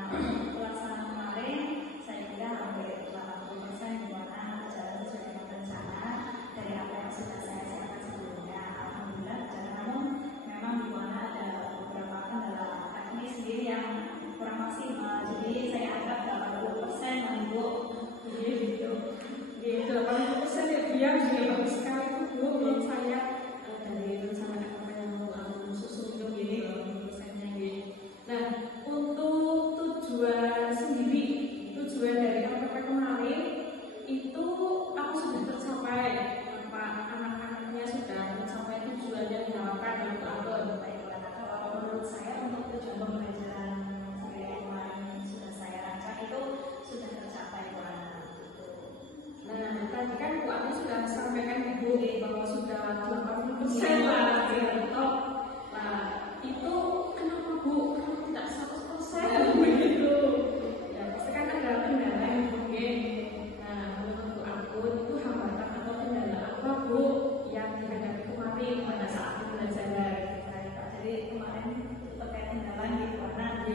pelaksanaan kemarin saya kira hampir 80% di mana jalan sesuai dengan rencana dari apa yang sudah saya siapkan sebelumnya. Alhamdulillah, dan namun memang di mana ada beberapa kendala teknis sendiri yang kurang maksimal. Jadi saya anggap 80% Bu. Gitu. 80% ya biar juga bagus sekali Bu menurut saya dari rencana apa yang mau aku susun itu gini 80%-nya gini. Nah, untuk tujuan sendiri, tujuan dari RPP kemarin itu aku sudah tercapai, apa anak-anaknya sudah mencapai tujuan yang diharapkan dan Bu Abdul. Baiklah, kalau menurut saya untuk tujuan pembelajaran saya kemarin sudah saya rancang itu sudah tercapai Pak. Nah, tadi kan Bu Ani sudah sampaikan Ibu bahwa sudah 80% lah gitu. Nah, itu kenapa Bu? Kenapa tidak 100% begitu? Ya, pasti kan ada kendala yang mungkin. Nah, menurut Bu Akun itu hambatan atau kendala apa Bu yang dihadapi kemarin pada saat pembelajaran? Baik, Pak. Jadi kemarin terkait kendala gitu karena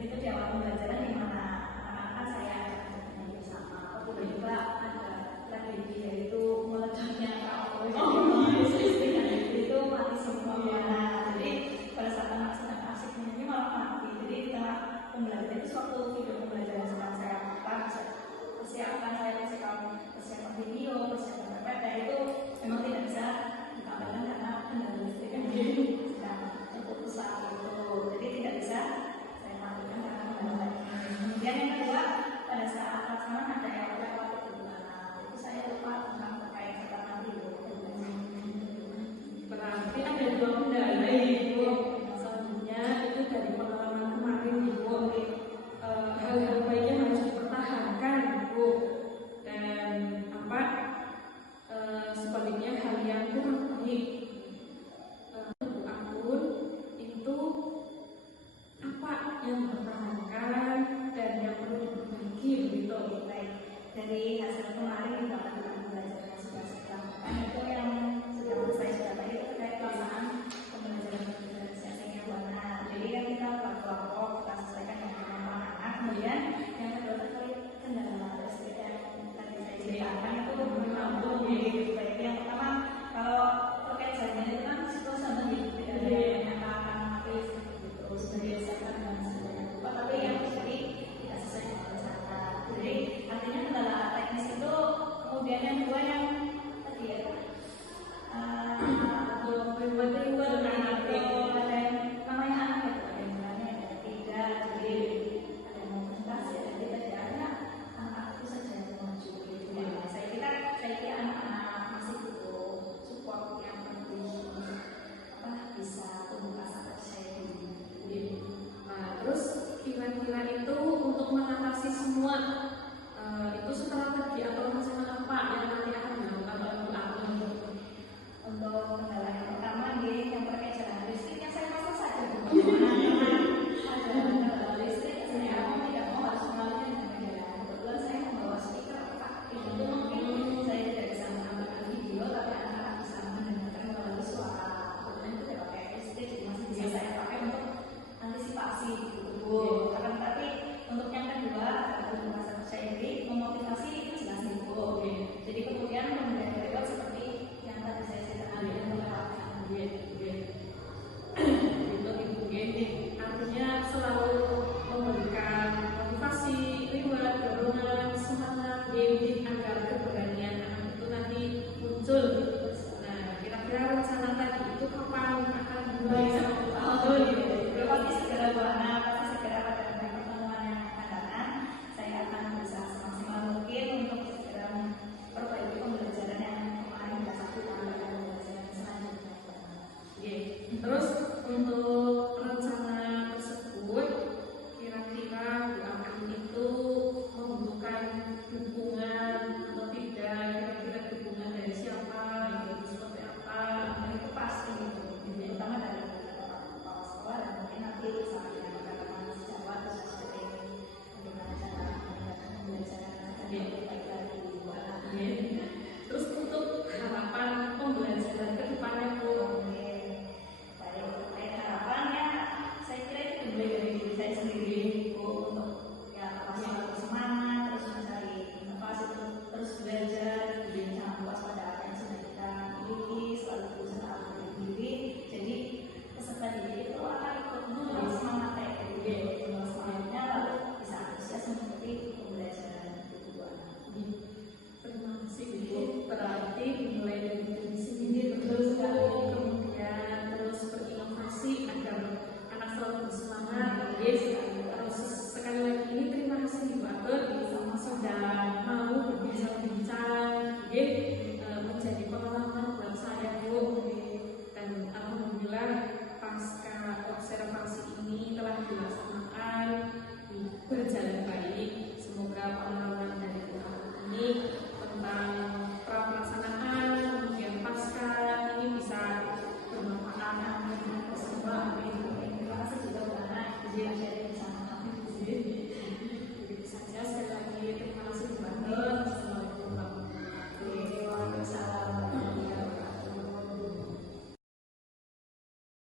itu di awal pembelajaran di mana anak-anak saya ajak bersama. Tiba-tiba ada tragedi yaitu meledaknya KO. Itu mati semuanya. Jadi pada saat anak sedang asik menyanyi malah mati. Jadi di tengah pembelajaran itu suatu video pembelajaran sedang saya persiapkan video, persiapan PPT itu memang tidak bisa